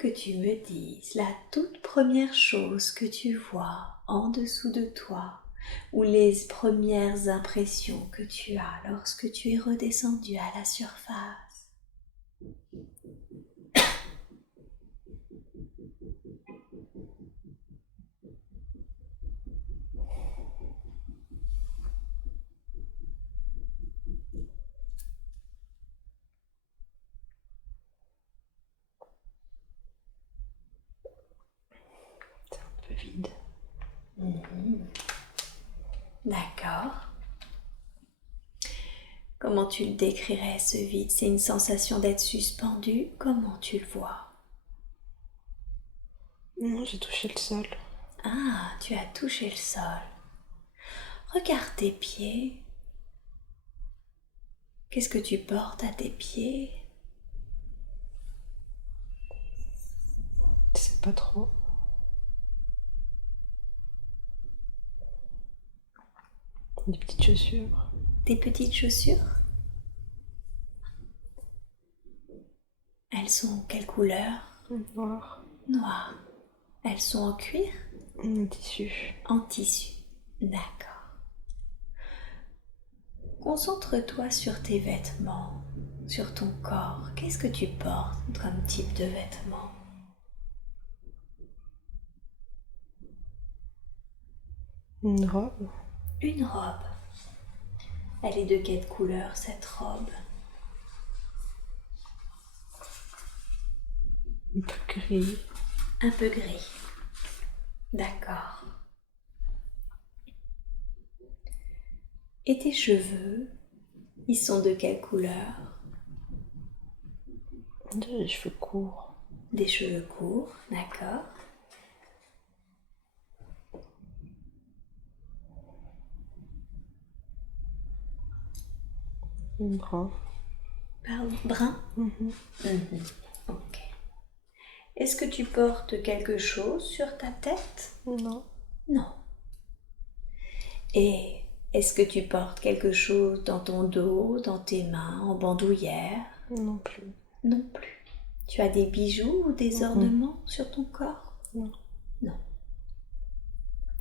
que tu me dises la toute première chose que tu vois en dessous de toi ou les premières impressions que tu as lorsque tu es redescendu à la surface. C'est un peu vide. D'accord. Comment tu le décrirais, ce vide? C'est une sensation d'être suspendu? Comment tu le vois? Non, j'ai touché le sol. Ah, tu as touché le sol. Regarde tes pieds. Qu'est-ce que tu portes à tes pieds? Je sais pas trop. Des petites chaussures. Des petites chaussures? Elles sont quelle couleur? Noir. Noires. Elles sont en cuir? Tissu. En tissu. D'accord. Concentre-toi sur tes vêtements, sur ton corps. Qu'est-ce que tu portes comme type de vêtements? Une robe. Une robe. Elle est de quelle couleur, cette robe? Un peu gris. Un peu gris. D'accord. Et tes cheveux, ils sont de quelle couleur? Des cheveux courts. Des cheveux courts, d'accord. Brun. Brun? Ok. Est-ce que tu portes quelque chose sur ta tête? Non. Non. Et est-ce que tu portes quelque chose dans ton dos, dans tes mains, en bandoulière? Non plus. Non plus. Tu as des bijoux ou des ornements sur ton corps? Non. Non.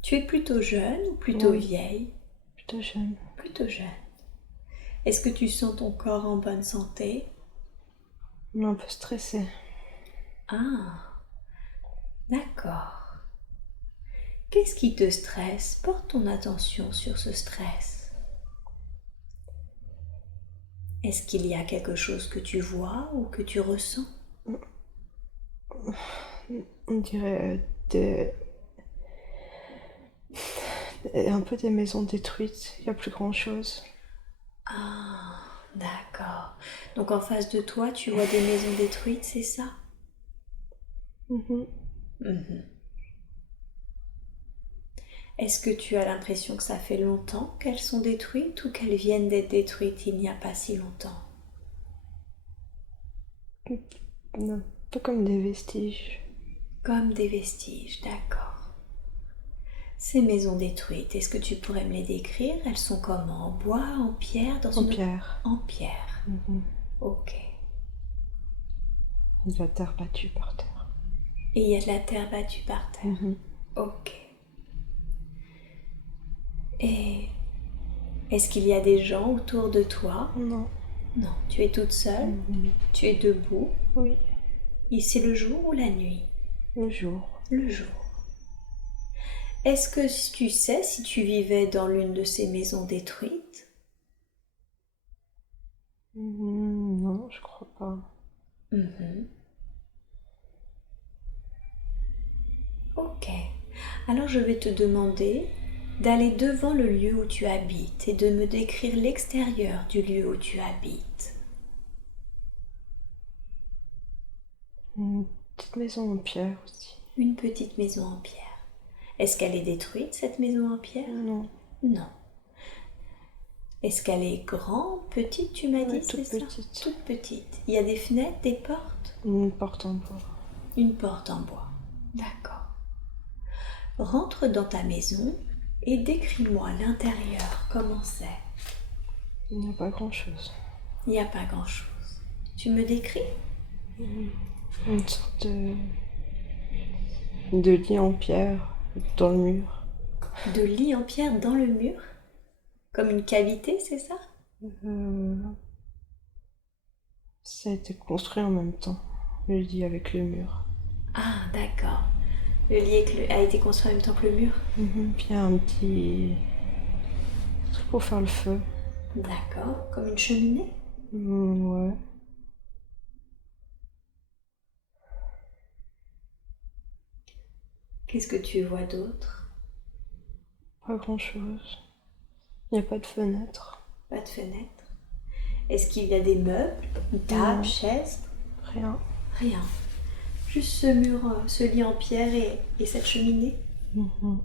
Tu es plutôt jeune ou plutôt Oui. vieille? Plutôt jeune. Plutôt jeune. Est-ce que tu sens ton corps en bonne santé? Mais un peu stressée. Ah, d'accord. Qu'est-ce qui te stresse? Porte ton attention sur ce stress. Est-ce qu'il y a quelque chose que tu vois ou que tu ressens? On dirait un peu des maisons détruites. Il n'y a plus grand-chose. Ah, d'accord. Donc en face de toi, tu vois des maisons détruites, c'est ça? Mhm. Est-ce que tu as l'impression que ça fait longtemps qu'elles sont détruites ou qu'elles viennent d'être détruites il n'y a pas si longtemps? Un peu comme des vestiges. Comme des vestiges, d'accord. Ces maisons détruites, est-ce que tu pourrais me les décrire? Elles sont comment? En bois, en pierre, En pierre. En pierre. Ok. Il y a de la terre battue par terre. Et il y a de la terre battue par terre. Ok. Et est-ce qu'il y a des gens autour de toi? Non. Non. Tu es toute seule? Tu es debout? Oui. Et c'est le jour ou la nuit? Le jour. Le jour. Est-ce que tu sais si tu vivais dans l'une de ces maisons détruites? Non, je crois pas. Ok. Alors je vais te demander d'aller devant le lieu où tu habites et de me décrire l'extérieur du lieu où tu habites. Une petite maison en pierre aussi. Une petite maison en pierre. Est-ce qu'elle est détruite, cette maison en pierre? Non. Non. Est-ce qu'elle est grande, petite, tu m'as dit, toute c'est ça? petite. Toute petite. Il y a des fenêtres, des portes? Une porte en bois. Une porte en bois. D'accord. Rentre dans ta maison et décris-moi l'intérieur, comment c'est. Il n'y a pas grand-chose. Il n'y a pas grand-chose. Tu me décris? Une sorte de lit en pierre dans le mur. De lit en pierre dans le mur? Comme une cavité, c'est ça? Euh, Ça a été construit en même temps, le lit avec le mur. Ah, d'accord. Le lit a été construit en même temps que le mur? Puis il y a un petit truc pour faire le feu. D'accord. Comme une cheminée? Ouais, Qu'est-ce que tu vois d'autre? pas grand-chose. Il n'y a pas de fenêtre. Pas de fenêtre. Est-ce qu'il y a des meubles? Une table, Non. chaise? Rien. Rien. Juste ce mur, ce lit en pierre et cette cheminée? Mhm.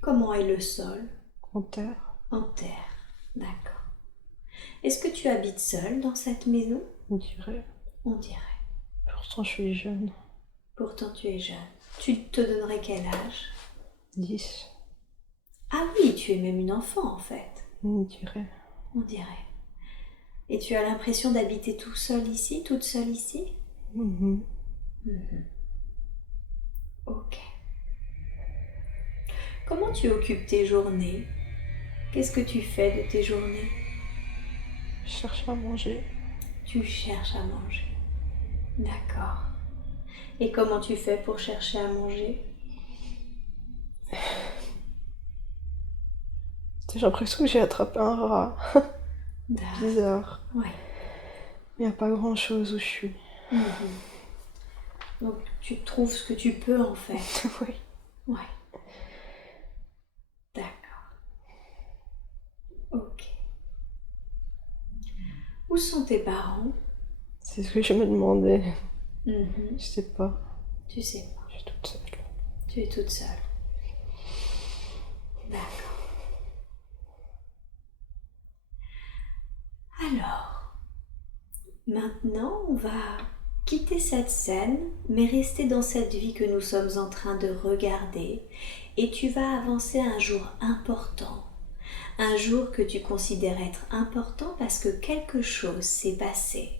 Comment est le sol? En terre, En terre. D'accord. Est-ce que tu habites seul dans cette maison? on dirait. On dirait. Pourtant, je suis jeune. Pourtant tu es jeune. Tu te donnerais quel âge? 10, Ah oui, tu es même une enfant en fait. on dirait. On dirait. Et tu as l'impression d'habiter tout seul ici, toute seule ici? Mhm. Ok. Comment tu occupes tes journées? Qu'est-ce que tu fais de tes journées? Je cherche à manger. Tu cherches à manger. D'accord. Et comment tu fais pour chercher à manger? J'ai l'impression que j'ai attrapé un rat. Bizarre. Ouais. Il n'y a pas grand-chose où je suis. Donc tu trouves ce que tu peux en fait. Oui. Ouais. D'accord. Ok. Où sont tes parents? C'est ce que je me demandais. Mhm. Je sais pas. Tu sais pas. Je suis toute seule. Tu es toute seule. D'accord. Alors, maintenant, on va quitter cette scène, mais rester dans cette vie que nous sommes en train de regarder. Et tu vas avancer à un jour important. Un jour que tu considères être important parce que quelque chose s'est passé.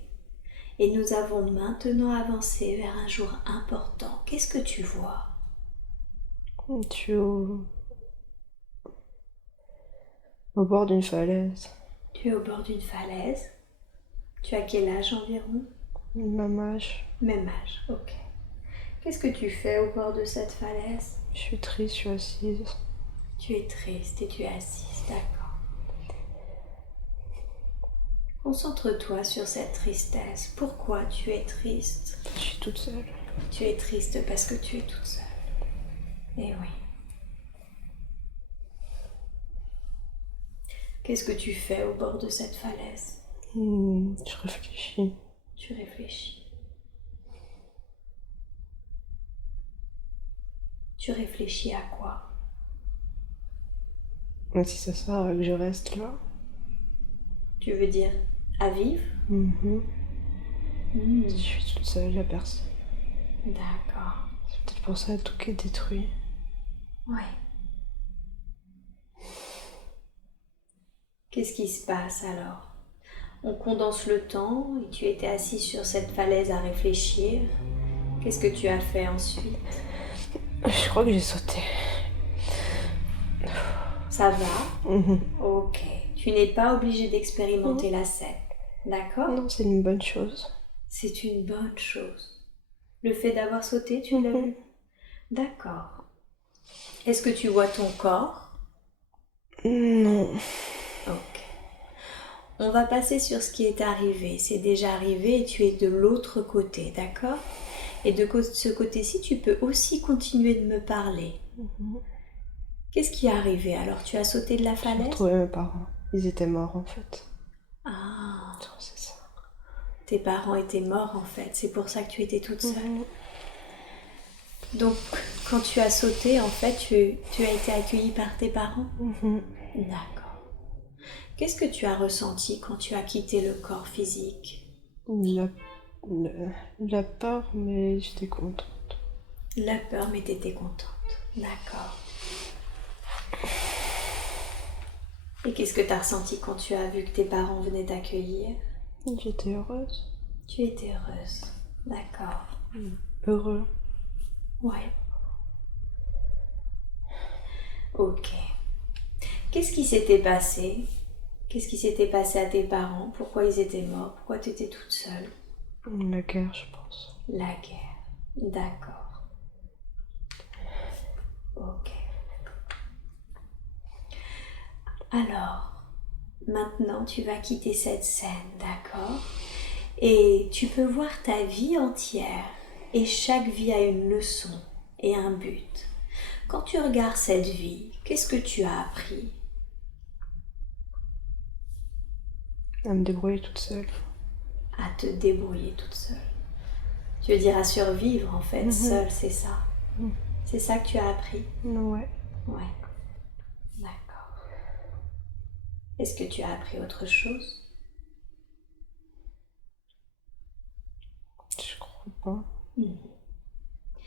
Et nous avons maintenant avancé vers un jour important. Qu'est-ce que tu vois? Je suis au bord d'une falaise. Tu es au bord d'une falaise. Tu as quel âge environ? Même âge. Même âge, ok. Qu'est-ce que tu fais au bord de cette falaise? Je suis triste, je suis assise. Tu es triste et tu es assise, d'accord. Concentre-toi sur cette tristesse. Pourquoi tu es triste? Je suis toute seule. Tu es triste parce que tu es toute seule. Eh oui. Qu'est-ce que tu fais au bord de cette falaise? Je réfléchis. Tu réfléchis. Tu réfléchis à quoi? Mais si ça sert à que je reste là. Tu veux dire à vivre? Je suis toute seule, y'a personne. D'accord. C'est peut-être pour ça tout qui est détruit. Ouais. Qu'est-ce qui se passe alors? On condense le temps et tu étais assis sur cette falaise à réfléchir. Qu'est-ce que tu as fait ensuite? Je crois que j'ai sauté. Ça va? Ok. Tu n'es pas obligé d'expérimenter la scène. D'accord? Non, c'est une bonne chose. C'est une bonne chose. Le fait d'avoir sauté, tu l'as vu? D'accord. Est-ce que tu vois ton corps? Non. Ok. On va passer sur ce qui est arrivé. C'est déjà arrivé et tu es de l'autre côté, d'accord? Et de ce côté-ci, tu peux aussi continuer de me parler. Qu'est-ce qui est arrivé alors? Tu as sauté de la J'ai falaise? retrouvé mes parents. Ils étaient morts en fait. Ah, C'est ça. tes parents étaient morts en fait. C'est pour ça que tu étais toute seule. Donc, quand tu as sauté, en fait, tu as été accueillie par tes parents? D'accord. Qu'est-ce que tu as ressenti quand tu as quitté le corps physique? La peur, mais j'étais contente. La peur, mais t'étais contente. D'accord. Et qu'est-ce que tu as ressenti quand tu as vu que tes parents venaient t'accueillir? J'étais heureuse. Tu étais heureuse. D'accord. Heureux. Ouais. Ok. Qu'est-ce qui s'était passé? Qu'est-ce qui s'était passé à tes parents? Pourquoi ils étaient morts? Pourquoi tu étais toute seule? La guerre, je pense. La guerre. D'accord. Ok. Alors, maintenant tu vas quitter cette scène, d'accord? Et tu peux voir ta vie entière. Et chaque vie a une leçon et un but. Quand tu regardes cette vie, qu'est-ce que tu as appris? À me débrouiller toute seule. À te débrouiller toute seule. Tu veux dire à survivre en fait, seule, c'est ça. C'est ça que tu as appris? Ouais. Ouais. D'accord. Est-ce que tu as appris autre chose? Je crois pas.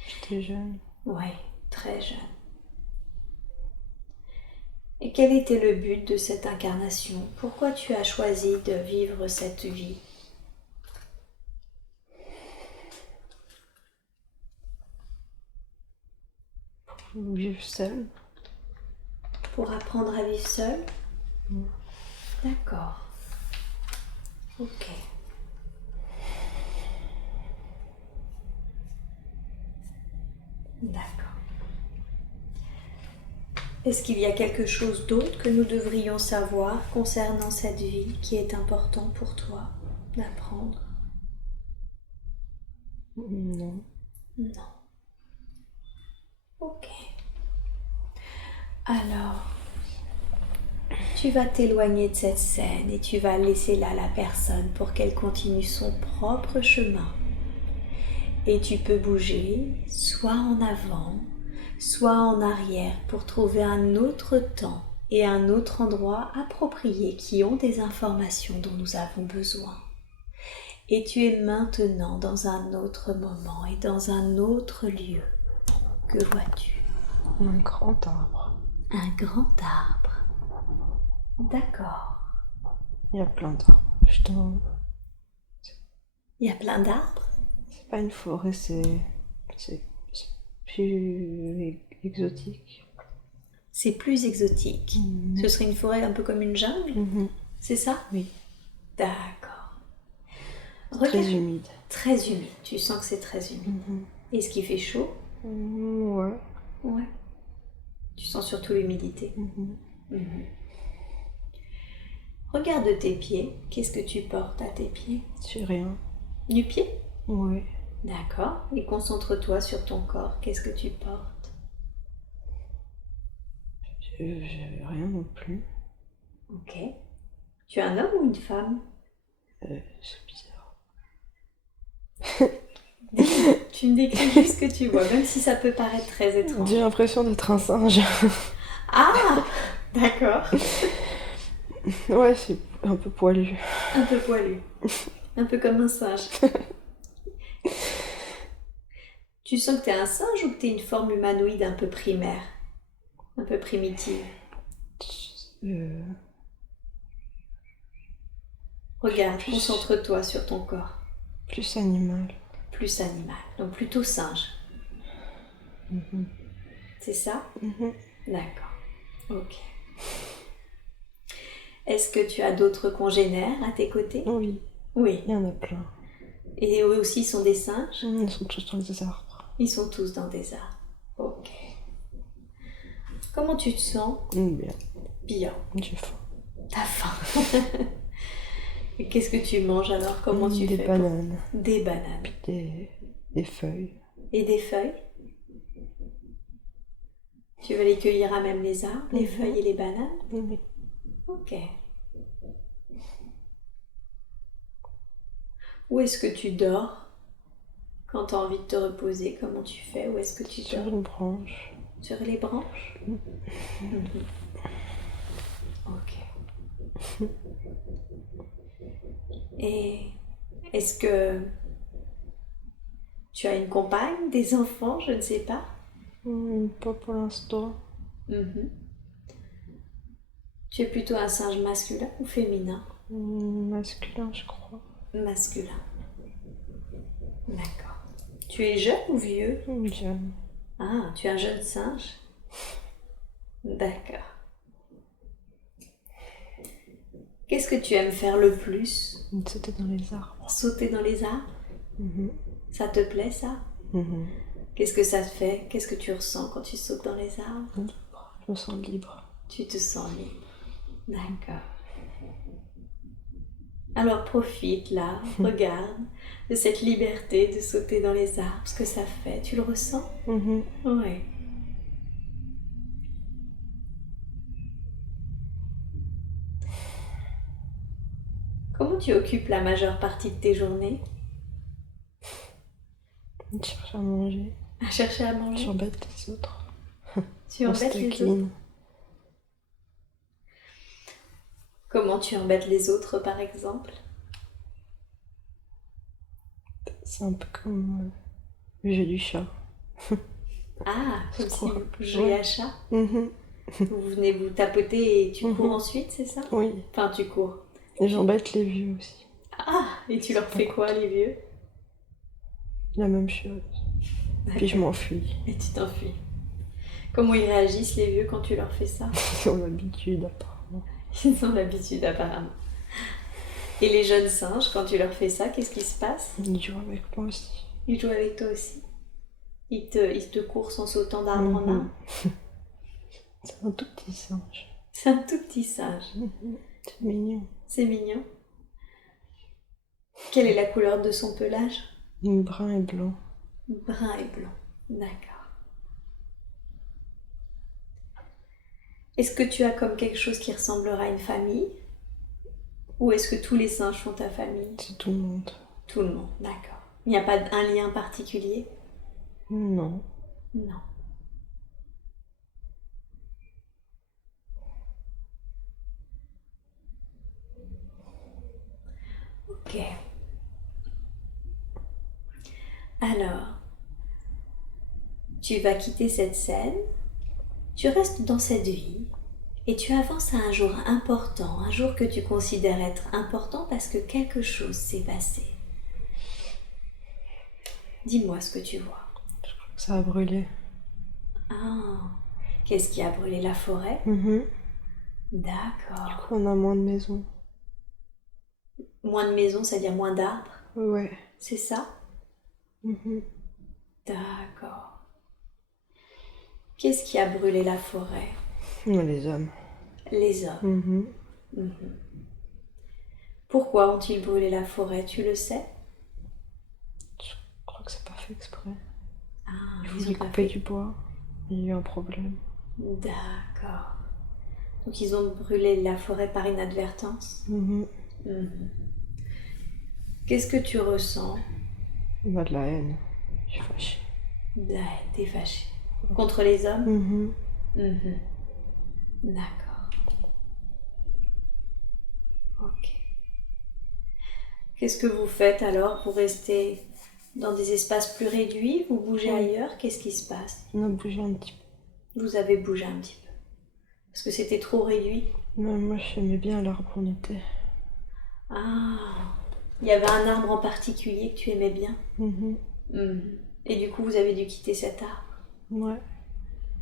J'étais jeune. Ouais, très jeune. Et quel était le but de cette incarnation? Pourquoi tu as choisi de vivre cette vie? Vivre seule. Pour apprendre à vivre seule? D'accord. Ok. D'accord. Est-ce qu'il y a quelque chose d'autre que nous devrions savoir concernant cette vie qui est important pour toi d'apprendre? Non. Non. Ok. Alors, tu vas t'éloigner de cette scène et tu vas laisser là la personne pour qu'elle continue son propre chemin. Et tu peux bouger soit en avant, soit en arrière pour trouver un autre temps et un autre endroit approprié qui ont des informations dont nous avons besoin. Et tu es maintenant dans un autre moment et dans un autre lieu. Que vois-tu? Un grand arbre. Un grand arbre. D'accord. Il y a plein d'arbres. Il y a plein d'arbres? C'est pas une forêt, c'est plus exotique. C'est plus exotique. Ce serait une forêt un peu comme une jungle? C'est ça? Oui. D'accord. Très humide. Très humide. Tu sens que c'est très humide. Est-ce qu'il fait chaud? Ouais. Ouais. Tu sens surtout l'humidité. Regarde tes pieds. Qu'est-ce que tu portes à tes pieds? C'est rien. Du pied? Ouais. D'accord. Et concentre-toi sur ton corps. Qu'est-ce que tu portes? J'ai rien non plus. Ok. Tu es un homme ou une femme? C'est bizarre. Tu me décris juste ce que tu vois, même si ça peut paraître très étrange. J'ai l'impression d'être un singe. Ah! D'accord. Ouais, c'est un peu poilu. Un peu poilu. Un peu comme un singe. Tu sens que t'es un singe ou que t'es une forme humanoïde un peu primaire? Un peu primitive? Regarde, concentre-toi sur ton corps. Plus animal. Plus animal, donc plutôt singe. C'est ça? D'accord. Ok. Est-ce que tu as d'autres congénères à tes côtés? Oui. Oui. Il y en a plein. Et eux aussi sont des singes? Ils sont tous dans des arbres. Ils sont tous dans des arbres. Ok. Comment tu te sens? Bien. Bien. J'ai faim. T'as faim. Et qu'est-ce que tu manges alors? Comment tu fais? Des bananes. Des bananes. Des feuilles. Et des feuilles? Tu veux les cueillir à même les arbres, les feuilles et les bananes? Oui. Ok. Où est-ce que tu dors? Quand tu as envie de te reposer, comment tu fais? Où est-ce que tu dors? Sur une branche. Sur les branches? Ok. Et est-ce que tu as une compagne, des enfants, je ne sais pas? Pas pour l'instant. Tu es plutôt un singe masculin ou féminin? Masculin, je crois. Masculin. D'accord. Tu es jeune ou vieux? Jeune. Ah, tu es un jeune singe? D'accord. Qu'est-ce que tu aimes faire le plus? Sauter dans les arbres. Sauter dans les arbres? Ça te plaît, ça? Qu'est-ce que ça te fait? Qu'est-ce que tu ressens quand tu sautes dans les arbres? Libre. Je me sens libre. Tu te sens libre. D'accord. Alors profite là, regarde de cette liberté de sauter dans les arbres, ce que ça fait. Tu le ressens? Oui. Comment tu occupes la majeure partie de tes journées? Je cherche à manger. À chercher à manger? J'embête les autres. Tu On se embêtes les autres? taquine. Comment tu embêtes les autres, par exemple? C'est un peu comme le jeu du chat. Ah, comme Je si crois. vous jouiez à chat. Mhm. Vous venez vous tapoter et tu cours Mhm. ensuite, c'est ça? Oui. Enfin, tu cours. Et j'embête les vieux aussi. Ah, et tu leur fais quoi, les vieux? La même chose. Puis je m'enfuis. Et tu t'enfuis. Comment ils réagissent, les vieux, quand tu leur fais ça? Ils ont l'habitude apparemment. Ils ont l'habitude, apparemment. Et les jeunes singes, quand tu leur fais ça, qu'est-ce qui se passe? Ils jouent avec moi aussi. Ils jouent avec toi aussi? Ils te courent en sautant d'arbre en arbre? C'est un tout petit singe. C'est un tout petit singe. C'est mignon. C'est mignon. Quelle est la couleur de son pelage? Brun et blanc. Brun et blanc. D'accord. Est-ce que tu as comme quelque chose qui ressemblera à une famille? Ou est-ce que tous les singes font ta famille? C'est tout le monde. Tout le monde, d'accord. Il n'y a pas un lien particulier? Non. Non. Ok. Alors, tu vas quitter cette scène, tu restes dans cette vie et tu avances à un jour important, un jour que tu considères être important parce que quelque chose s'est passé. Dis-moi ce que tu vois. Je crois que ça a brûlé. Ah, qu'est-ce qui a brûlé la forêt? Du D'accord. coup, on a moins de maisons. Moins de maisons, c'est-à-dire moins d'arbres, Ouais. c'est ça? D'accord. Qu'est-ce qui a brûlé la forêt? Les hommes. Les hommes. Pourquoi ont-ils brûlé la forêt, tu le sais? Je crois que c'est pas fait exprès. Ah, Ils ils voulaient ont pas couper fait. du bois. Il y a eu un problème. D'accord. Donc ils ont brûlé la forêt par inadvertance. Qu'est-ce que tu ressens? On a de la haine. Je suis fâchée. De la haine, t'es fâché. Contre les hommes? D'accord. Ok. Qu'est-ce que vous faites alors pour rester dans des espaces plus réduits? Vous bougez ailleurs? Qu'est-ce qui se passe? On a bougé un petit peu. Vous avez bougé un petit peu. Parce que c'était trop réduit? Mais moi, j'aimais bien l'arbre où on était. Ah, il y avait un arbre en particulier que tu aimais bien? Et du coup, vous avez dû quitter cet arbre? Ouais.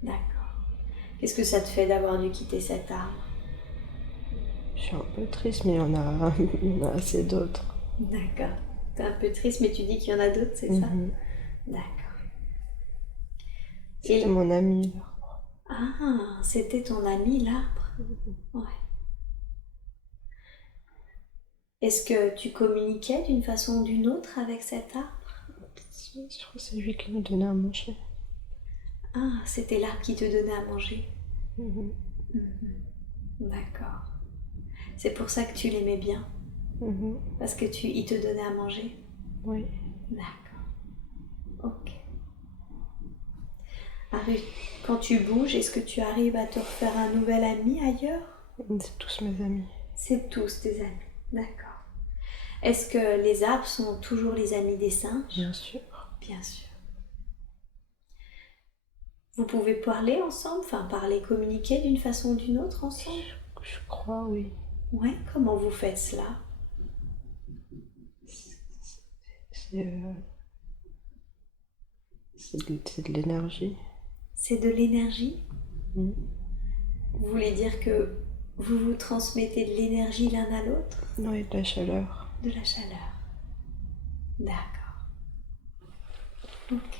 D'accord. Qu'est-ce que ça te fait d'avoir dû quitter cet arbre? Je suis un peu triste, mais il y en a assez d'autres. D'accord. T'es un peu triste, mais tu dis qu'il y en a d'autres, c'est ça? D'accord. C'était mon ami, l'arbre. Ah, c'était ton ami, l'arbre? Ouais. Est-ce que tu communiquais d'une façon ou d'une autre avec cet arbre? Je crois que c'est lui qui nous donnait à manger. Ah, c'était l'arbre qui te donnait à manger. D'accord. C'est pour ça que tu l'aimais bien? Parce que il te donnait à manger? Oui. D'accord. Ok. Quand tu bouges, est-ce que tu arrives à te refaire un nouvel ami ailleurs? C'est tous mes amis. C'est tous tes amis. D'accord. Est-ce que les arbres sont toujours les amis des singes? Bien sûr. Bien sûr. Vous pouvez parler ensemble, enfin parler, communiquer d'une façon ou d'une autre ensemble? Je crois, oui. Ouais, comment vous faites cela? C'est de l'énergie. C'est de l'énergie? Mm. Vous voulez dire que vous vous transmettez de l'énergie l'un à l'autre? Oui, de la chaleur. De la chaleur. D'accord. Ok.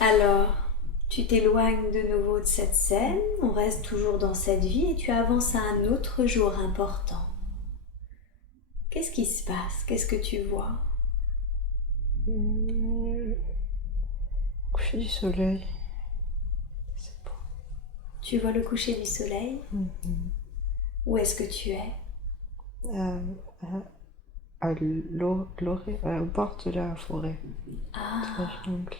Alors, tu t'éloignes de nouveau de cette scène, on reste toujours dans cette vie et tu avances à un autre jour important. Qu'est-ce qui se passe? Qu'est-ce que tu vois? Coucher du soleil. C'est beau. Tu vois le coucher du soleil? Où est-ce que tu es? Au bord de la forêt. Ah, De la jungle.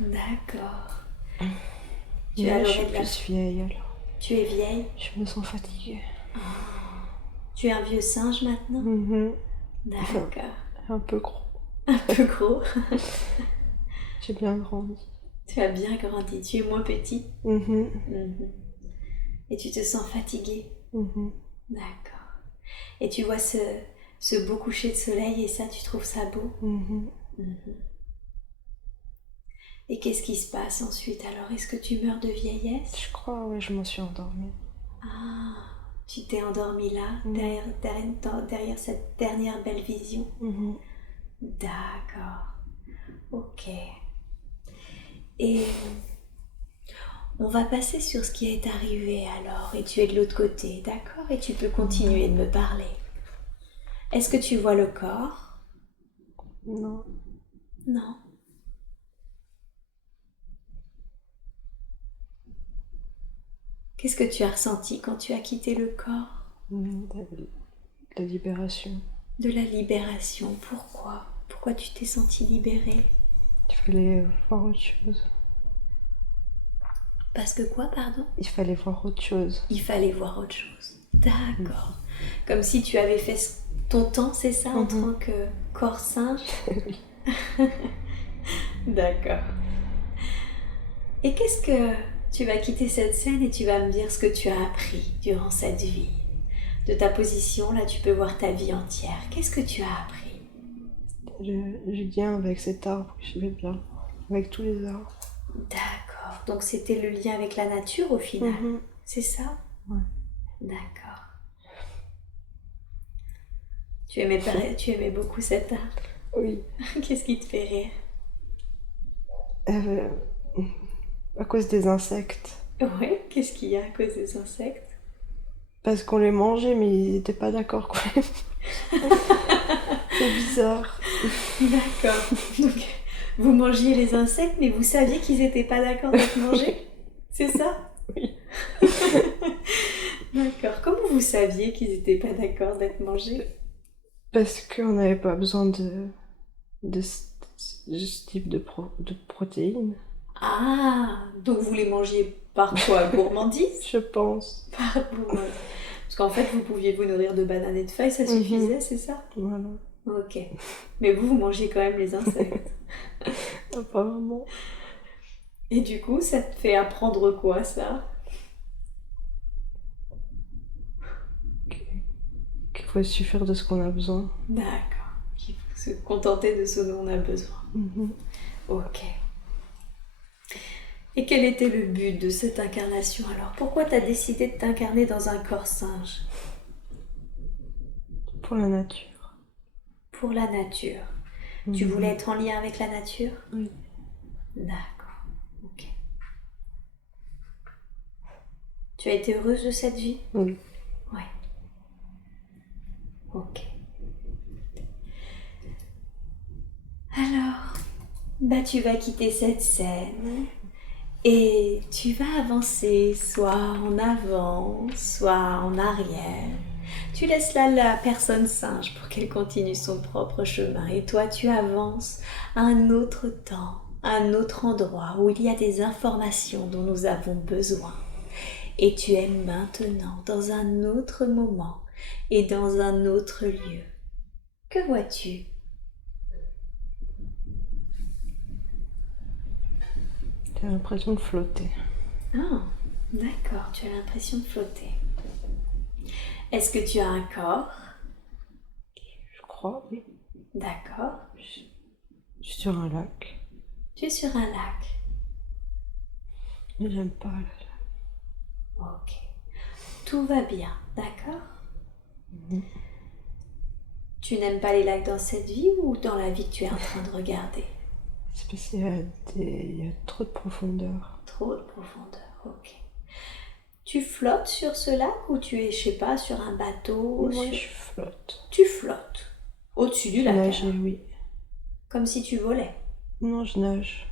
d'accord. Tu es à je suis l'orée de la... plus vieille alors. Tu es vieille? Je me sens fatiguée. Tu es un vieux singe maintenant? Mhm. D'accord. Un peu gros. Un peu gros. J'ai bien grandi. Tu as bien grandi, tu es moins petit. Mhm. Et tu te sens fatigué. Mhm. D'accord. Et tu vois ce beau coucher de soleil et ça, tu trouves ça beau? Mhm. Et qu'est-ce qui se passe ensuite alors? Est-ce que tu meurs de vieillesse? Je crois, ouais, je m'en suis endormie. Ah, tu t'es endormi là, derrière cette dernière belle vision? Mhm. D'accord. Ok. Et on va passer sur ce qui est arrivé alors. Et tu es de l'autre côté, d'accord? Et tu peux continuer de me parler. Est-ce que tu vois le corps? Non. Non. Qu'est-ce que tu as ressenti quand tu as quitté le corps? La libération. De la libération. Pourquoi? Pourquoi tu t'es senti libérée? Il fallait voir autre chose. Parce que quoi, pardon? Il fallait voir autre chose. Il fallait voir autre chose. D'accord. Comme si tu avais fait ton temps, c'est ça, en tant que corps singe? D'accord. Et qu'est-ce que... Tu vas quitter cette scène et tu vas me dire ce que tu as appris durant cette vie. De ta position, là, tu peux voir ta vie entière. Qu'est-ce que tu as appris? Le lien avec cet arbre que j'aimais bien. Avec tous les arbres. D'accord. Donc c'était le lien avec la nature au final. C'est ça? Ouais. D'accord. Tu aimais beaucoup cet arbre? Oui. Qu'est-ce qui te fait rire? À cause des insectes. Ouais, qu'est-ce qu'il y a à cause des insectes? Parce qu'on les mangeait, mais ils étaient pas d'accord, quoi. C'est bizarre. D'accord. Donc, vous mangiez les insectes, mais vous saviez qu'ils n'étaient pas d'accord d'être mangés? C'est ça? Oui. D'accord. Comment vous saviez qu'ils n'étaient pas d'accord d'être mangés? Parce qu'on n'avait pas besoin de ce type de protéines. Ah, donc vous les mangiez par quoi? Gourmandise? Je pense. Par gourmandise. Parce qu'en fait, vous pouviez vous nourrir de bananes et de feuilles, ça suffisait, c'est ça? Voilà. Ok. Mais vous mangez quand même les insectes. Apparemment. Et du coup, ça te fait apprendre quoi, ça? Qu'il faut suffire de ce qu'on a besoin. D'accord. Il faut se contenter de ce dont on a besoin. Ok. Et quel était le but de cette incarnation alors? Pourquoi tu as décidé de t'incarner dans un corps singe? Pour la nature. Pour la nature. Tu voulais être en lien avec la nature? Oui. D'accord. Ok. Tu as été heureuse de cette vie? Oui. Ouais. Ok. Alors, tu vas quitter cette scène et tu vas avancer soit en avant, soit en arrière. Tu laisses là la personne singe pour qu'elle continue son propre chemin et toi tu avances à un autre temps, à un autre endroit où il y a des informations dont nous avons besoin. Et tu es maintenant dans un autre moment et dans un autre lieu. Que vois-tu? J'ai l'impression de flotter. Ah, d'accord, tu as l'impression de flotter. Est-ce que tu as un corps? Je crois, oui. D'accord. Je suis sur un lac. Tu es sur un lac. Mais j'aime pas le lac. Ok. Tout va bien, d'accord? Tu n'aimes pas les lacs dans cette vie ou dans la vie que tu es en train de regarder? C'est parce qu'il y a trop de profondeur. Trop de profondeur, ok. Tu flottes sur ce lac ou tu es, je sais pas, sur un bateau? Moi, je flotte. Tu flottes au-dessus du lac. Nager, alors. oui. Comme si tu volais. Non, je nage.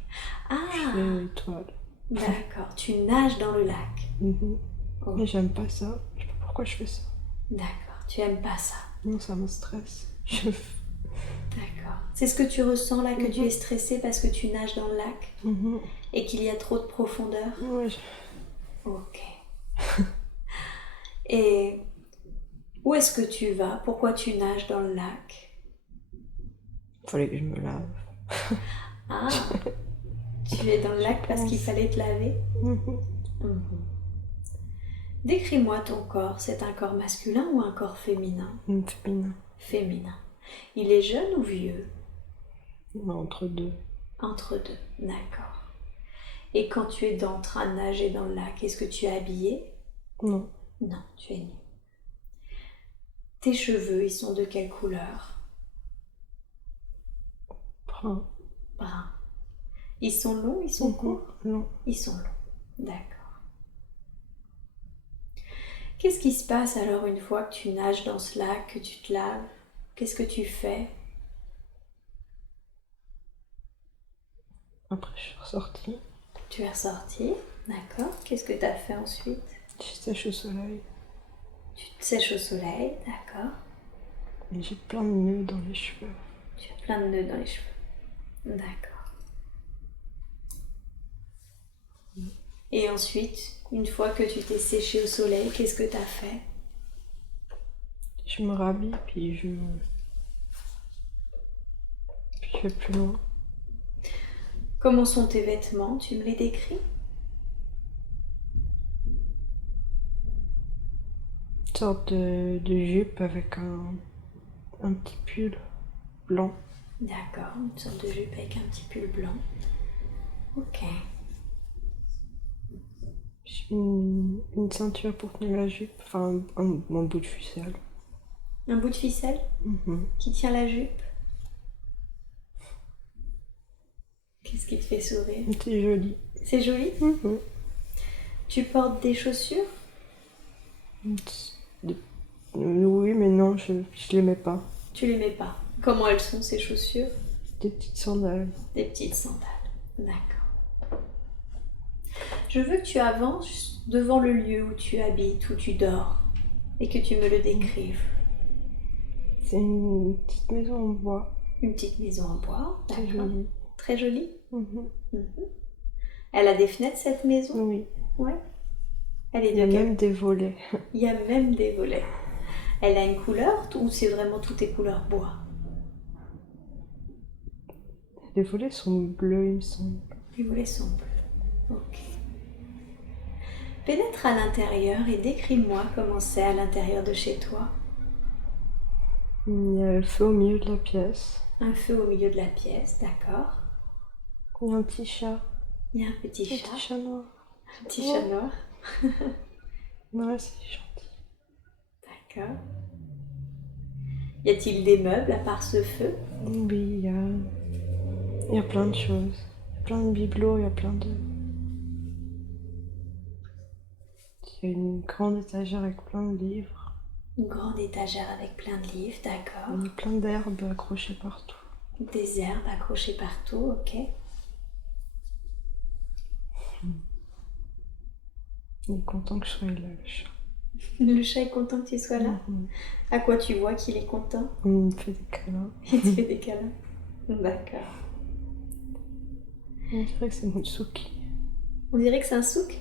Je Ah, fais étoile. d'accord. Tu nages dans le lac. Oh. Mais j'aime pas ça. Je sais pas pourquoi je fais ça. D'accord. Tu aimes pas ça. Non, ça me stresse. D'accord. C'est ce que tu ressens là, que tu es stressé parce que tu nages dans le lac et qu'il y a trop de profondeur? Ouais. Ok. Et où est-ce que tu vas? Pourquoi tu nages dans le lac? Fallait que je me lave. Ah, tu es dans le lac parce qu'il fallait te laver? Décris-moi ton corps. C'est un corps masculin ou un corps féminin? Féminin. Féminin. Il est jeune ou vieux? Entre deux. Entre deux, d'accord. Et quand tu es en train de nager dans le lac, est-ce que tu es habillé? Non. Non, tu es nu. Tes cheveux, ils sont de quelle couleur? Brun. Brun. Ils sont longs, ils sont courts? Non. Ils sont longs, d'accord. Qu'est-ce qui se passe alors une fois que tu nages dans ce lac, que tu te laves? Qu'est-ce que tu fais? Après, je suis ressortie. Tu es ressorti, d'accord. Qu'est-ce que tu as fait ensuite? Je sèche au soleil. Tu te sèches au soleil, d'accord. Et j'ai plein de nœuds dans les cheveux. Tu as plein de nœuds dans les cheveux, d'accord. Et ensuite, une fois que tu t'es séché au soleil, qu'est-ce que tu as fait? Je me rhabille, puis je vais plus loin. Comment sont tes vêtements? Tu me les décris? Une sorte de jupe avec un petit pull blanc. D'accord, une sorte de jupe avec un petit pull blanc. Ok. J'ai une ceinture pour tenir la jupe, enfin un bout de ficelle. Un bout de ficelle qui tient la jupe. Qu'est-ce qui te fait sourire? C'est joli. C'est joli? Tu portes des chaussures? Oui, mais non, je les mets pas. Tu les mets pas. Comment elles sont ces chaussures? Des petites sandales. Des petites sandales. D'accord. Je veux que tu avances devant le lieu où tu habites, où tu dors, et que tu me le décrives. C'est une petite maison en bois. Une petite maison en bois, Très d'accord. jolie. Très jolie. Elle a des fenêtres, cette maison? Oui. Ouais. Elle est Il y a de quelle... même des volets. Il y a même des volets. Elle a une couleur ou c'est vraiment toutes les couleurs bois? Les volets sont bleus, il me semble. Les volets sont bleus. Ok. Pénètre à l'intérieur et décris-moi comment c'est à l'intérieur de chez toi. Il y a le feu au milieu de la pièce. Un feu au milieu de la pièce, d'accord. Il y a un petit chat. Il y a un petit chat. Un petit chat noir. Un petit chat noir. Ouais, c'est gentil. D'accord. Y a-t-il des meubles à part ce feu? Oui, il y a plein de choses. Il y a plein de bibelots, il y a plein de... Il y a une grande étagère avec plein de livres. Une grande étagère avec plein de livres, d'accord. Il y a plein d'herbes accrochées partout. Des herbes accrochées partout, ok. Il est content que je sois là, le chat. Le chat est content que tu sois là? À quoi tu vois qu'il est content? Il me fait des câlins. Il te fait des câlins. D'accord. On dirait que c'est Mutsuki. On dirait que c'est un souk?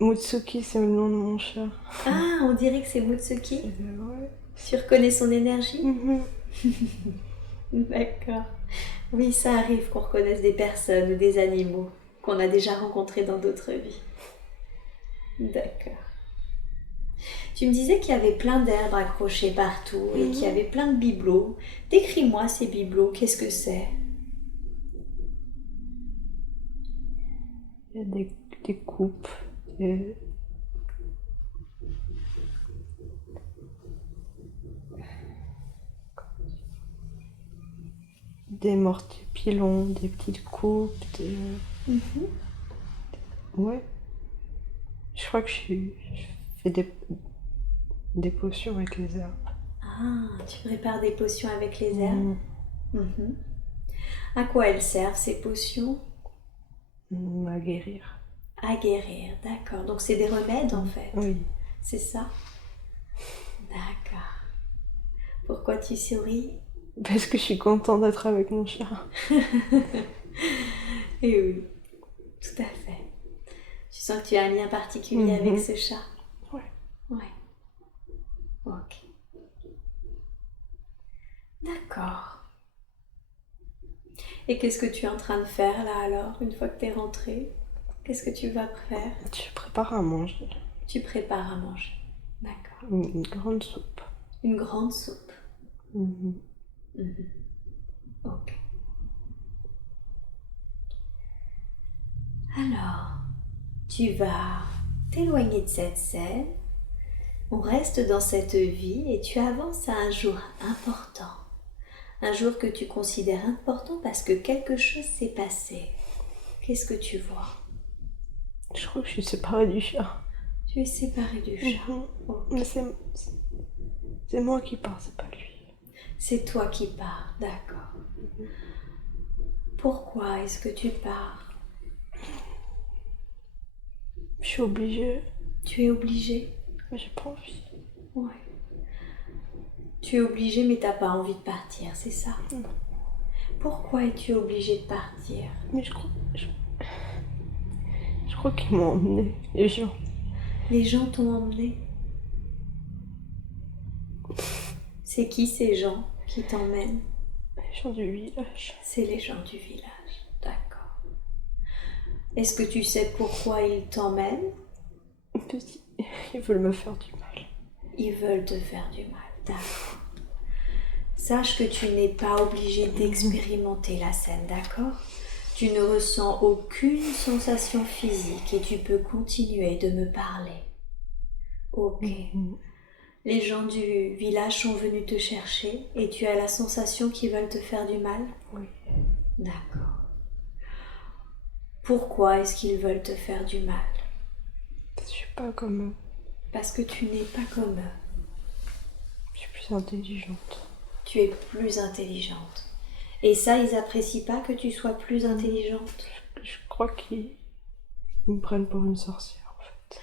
Mutsuki, c'est le nom de mon chat. Ah, on dirait que c'est Mutsuki. Ouais. Tu reconnais son énergie? D'accord. Oui, ça arrive qu'on reconnaisse des personnes ou des animaux qu'on a déjà rencontrés dans d'autres vies. D'accord. Tu me disais qu'il y avait plein d'herbes accrochées partout et qu'il y avait plein de bibelots. Décris-moi ces bibelots, qu'est-ce que c'est? Il y a des coupes, des mortiers pilons, des petites coupes, Ouais. Je crois que je fais des potions avec les herbes. Ah, tu prépares des potions avec les herbes. Mhm. À quoi elles servent ces potions? À guérir. À guérir, d'accord. Donc c'est des remèdes en fait. Oui. C'est ça? D'accord. Pourquoi tu souris? Parce que je suis contente d'être avec mon chat. Et oui, tout à fait. Tu sens que tu as un lien particulier avec ce chat? Ouais. Ouais. Ok. D'accord. Et qu'est-ce que tu es en train de faire là alors, une fois que tu es rentrée? Qu'est-ce que tu vas faire? Je prépare à manger. Tu prépares à manger. D'accord. Une grande soupe. Une grande soupe. Ok. Alors, tu vas t'éloigner de cette scène. On reste dans cette vie et tu avances à un jour important. Un jour que tu considères important parce que quelque chose s'est passé. Qu'est-ce que tu vois? Je crois que je suis séparée du chat. Tu es séparée du chat. Ok. Mais c'est moi qui pars, c'est pas lui. C'est toi qui pars, d'accord. Pourquoi est-ce que tu pars? Je suis obligée. Tu es obligée? Mais j'ai pas envie. Ouais. Tu es obligée mais t'as pas envie de partir, c'est ça? Non. Pourquoi es-tu obligée de partir? Mais je crois qu'ils m'ont emmené, les gens. Les gens t'ont emmené? C'est qui ces gens qui t'emmènent? Les gens du village. C'est les gens du village, d'accord. Est-ce que tu sais pourquoi ils t'emmènent? Ils veulent me faire du mal. Ils veulent te faire du mal, d'accord. Sache que tu n'es pas obligé d'expérimenter la scène, d'accord? Tu ne ressens aucune sensation physique et tu peux continuer de me parler. Ok. Les gens du village sont venus te chercher et tu as la sensation qu'ils veulent te faire du mal? Oui. D'accord. Pourquoi est-ce qu'ils veulent te faire du mal? Parce que je suis pas comme eux. Parce que tu n'es pas comme eux. Je suis plus intelligente. Tu es plus intelligente. Et ça, ils apprécient pas que tu sois plus intelligente? Je crois qu'ils me prennent pour une sorcière, en fait.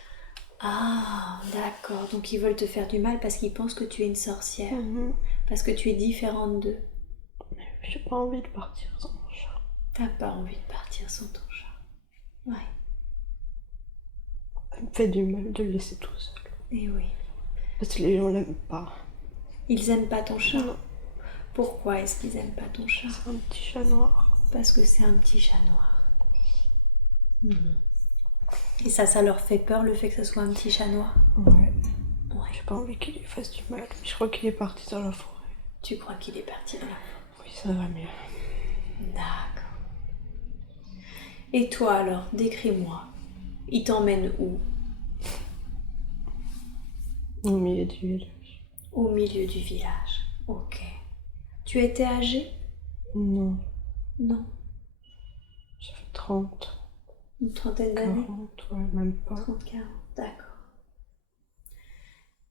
Ah, d'accord. Donc ils veulent te faire du mal parce qu'ils pensent que tu es une sorcière. Parce que tu es différente d'eux. J'ai pas envie de partir sans mon chat. T'as pas envie de partir sans ton chat. Ouais. Ça me fait du mal de le laisser tout seul. Et oui. Parce que les gens l'aiment pas. Ils aiment pas ton chat? Non. Pourquoi est-ce qu'ils aiment pas ton chat? C'est un petit chat noir. Parce que c'est un petit chat noir. Et ça leur fait peur le fait que ce soit un petit chat noir? Ouais. Ouais. J'ai pas envie qu'il lui fasse du mal. Je crois qu'il est parti dans la forêt. Tu crois qu'il est parti dans la forêt? Oui, ça va mieux. D'accord. Et toi alors, décris-moi. Il t'emmène où? Au milieu du village. Au milieu du village. Ok. Tu étais âgé? Non. Non. Ça fait 30. Une trentaine d'années? 40, ouais, même pas. 30, 40, d'accord.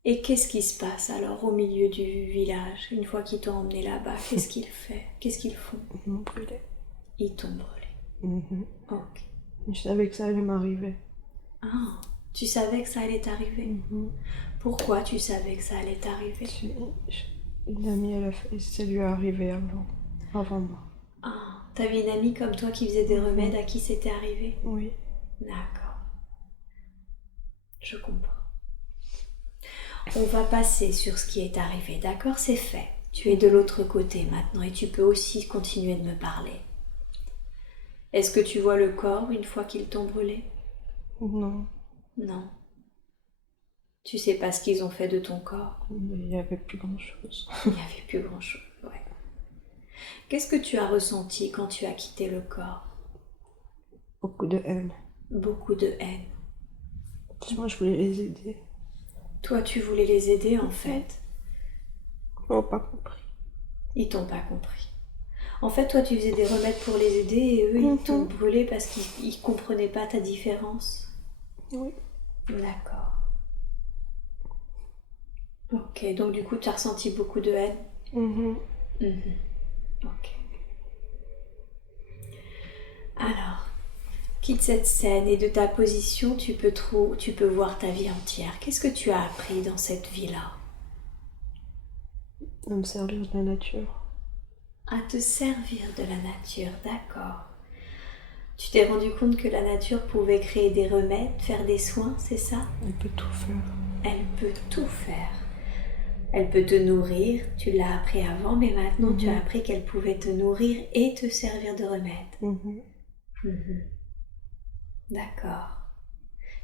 Et qu'est-ce qui se passe alors au milieu du village, une fois qu'ils t'ont emmené là-bas? Qu'est-ce qu'ils font? Qu'est-ce qu'ils font? Ils m'ont brûlé. Ils t'ont brûlé. Ok. Je savais que ça allait m'arriver. Ah, tu savais que ça allait t'arriver? Pourquoi tu savais que ça allait t'arriver? Une amie, ça lui est arrivé avant moi. Ah, t'avais une amie comme toi qui faisait des remèdes à qui c'était arrivé? Oui. D'accord. Je comprends. On va passer sur ce qui est arrivé, d'accord? C'est fait. Tu es de l'autre côté maintenant et tu peux aussi continuer de me parler. Est-ce que tu vois le corps une fois qu'ils t'ont brûlé? Non. Non. Tu sais pas ce qu'ils ont fait de ton corps? Mais il n'y avait plus grand-chose. Il n'y avait plus grand-chose, ouais. Qu'est-ce que tu as ressenti quand tu as quitté le corps? Beaucoup de haine. beaucoup de haine. Moi, je voulais les aider. Toi, tu voulais les aider en fait. Ils n'ont pas compris. Ils t'ont pas compris. En fait, toi, tu faisais des remèdes pour les aider et eux, ils t'ont brûlé parce qu'ils comprenaient pas ta différence. Oui. D'accord. Ok, donc du coup, tu as ressenti beaucoup de haine. Ok. Alors, quitte cette scène et de ta position, tu peux voir ta vie entière. Qu'est-ce que tu as appris dans cette vie-là? À me servir de la nature. À te servir de la nature, d'accord. Tu t'es rendu compte que la nature pouvait créer des remèdes, faire des soins, c'est ça? Elle peut tout faire. Elle peut tout faire. Elle peut te nourrir, tu l'as appris avant, mais maintenant tu as appris qu'elle pouvait te nourrir et te servir de remède. D'accord.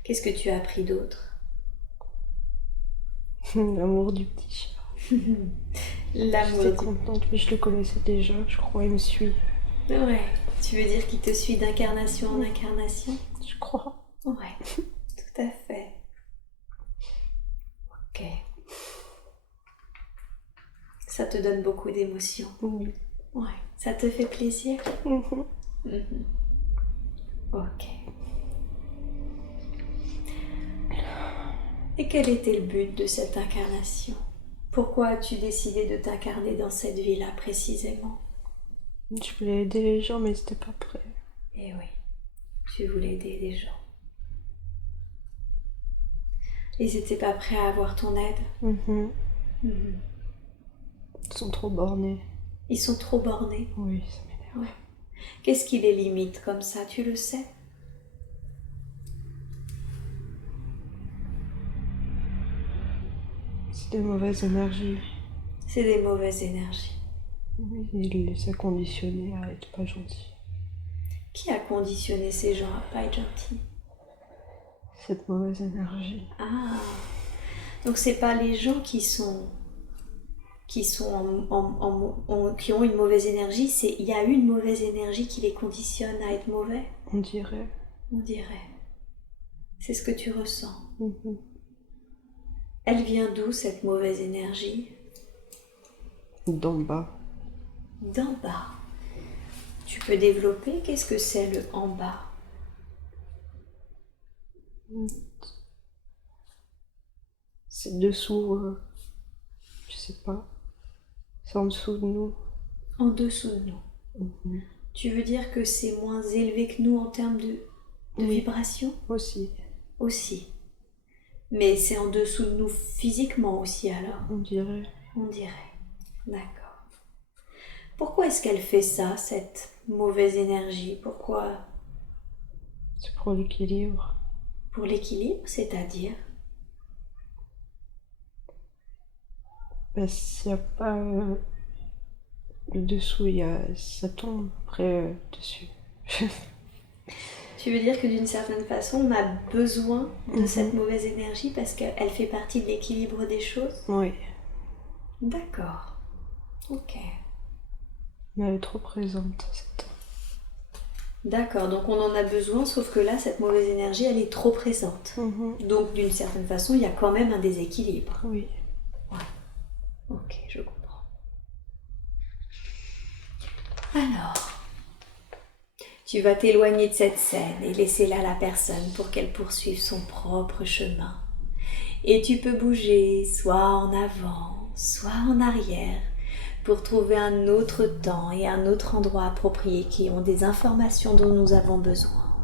Qu'est-ce que tu as appris d'autre? L'amour du petit chat. L'amour. J'étais contente, mais je le connaissais déjà, je crois, il me suit. Ouais. Tu veux dire qu'il te suit d'incarnation en incarnation? Je crois. Ouais, tout à fait. Ok. Ça te donne beaucoup d'émotions. Oui. Ouais. Ça te fait plaisir? Ok. Et quel était le but de cette incarnation? Pourquoi as-tu décidé de t'incarner dans cette vie-là précisément? Je voulais aider les gens, mais ils n'étaient pas prêts. Eh oui, tu voulais aider les gens. Ils n'étaient pas prêts à avoir ton aide? Ils sont trop bornés. Ils sont trop bornés? Oui, ça m'énerve. Ouais. Qu'est-ce qui les limite comme ça, tu le sais? C'est des mauvaises énergies. C'est des mauvaises énergies. Oui, il les a conditionnés à être pas gentils. Qui a conditionné ces gens à pas être gentils? Cette mauvaise énergie. Ah, donc c'est pas les gens qui ont une mauvaise énergie, c'est il y a une mauvaise énergie qui les conditionne à être mauvais? On dirait. On dirait. C'est ce que tu ressens. Mhm. Elle vient d'où cette mauvaise énergie? D'en bas. D'en bas. Tu peux développer? Qu'est-ce que c'est le en bas? C'est dessous, je sais pas. C'est en dessous de nous. En dessous de nous. Tu veux dire que c'est moins élevé que nous en termes de vibration? Aussi. Aussi. Mais c'est en dessous de nous physiquement aussi alors? On dirait. On dirait. D'accord. Pourquoi est-ce qu'elle fait ça, cette mauvaise énergie? Pourquoi? C'est pour l'équilibre. Pour l'équilibre, c'est-à-dire? S'il n'y a pas le dessous, ça tombe après dessus. Tu veux dire que d'une certaine façon, on a besoin de cette mauvaise énergie parce qu'elle fait partie de l'équilibre des choses? Oui. D'accord. Ok. Mais elle est trop présente, cette... D'accord, donc on en a besoin, sauf que là, cette mauvaise énergie, elle est trop présente. Donc d'une certaine façon, il y a quand même un déséquilibre. Oui. Ouais. Ok, je comprends. Alors, tu vas t'éloigner de cette scène et laisser là la personne pour qu'elle poursuive son propre chemin. Et tu peux bouger soit en avant, soit en arrière, pour trouver un autre temps et un autre endroit approprié qui ont des informations dont nous avons besoin.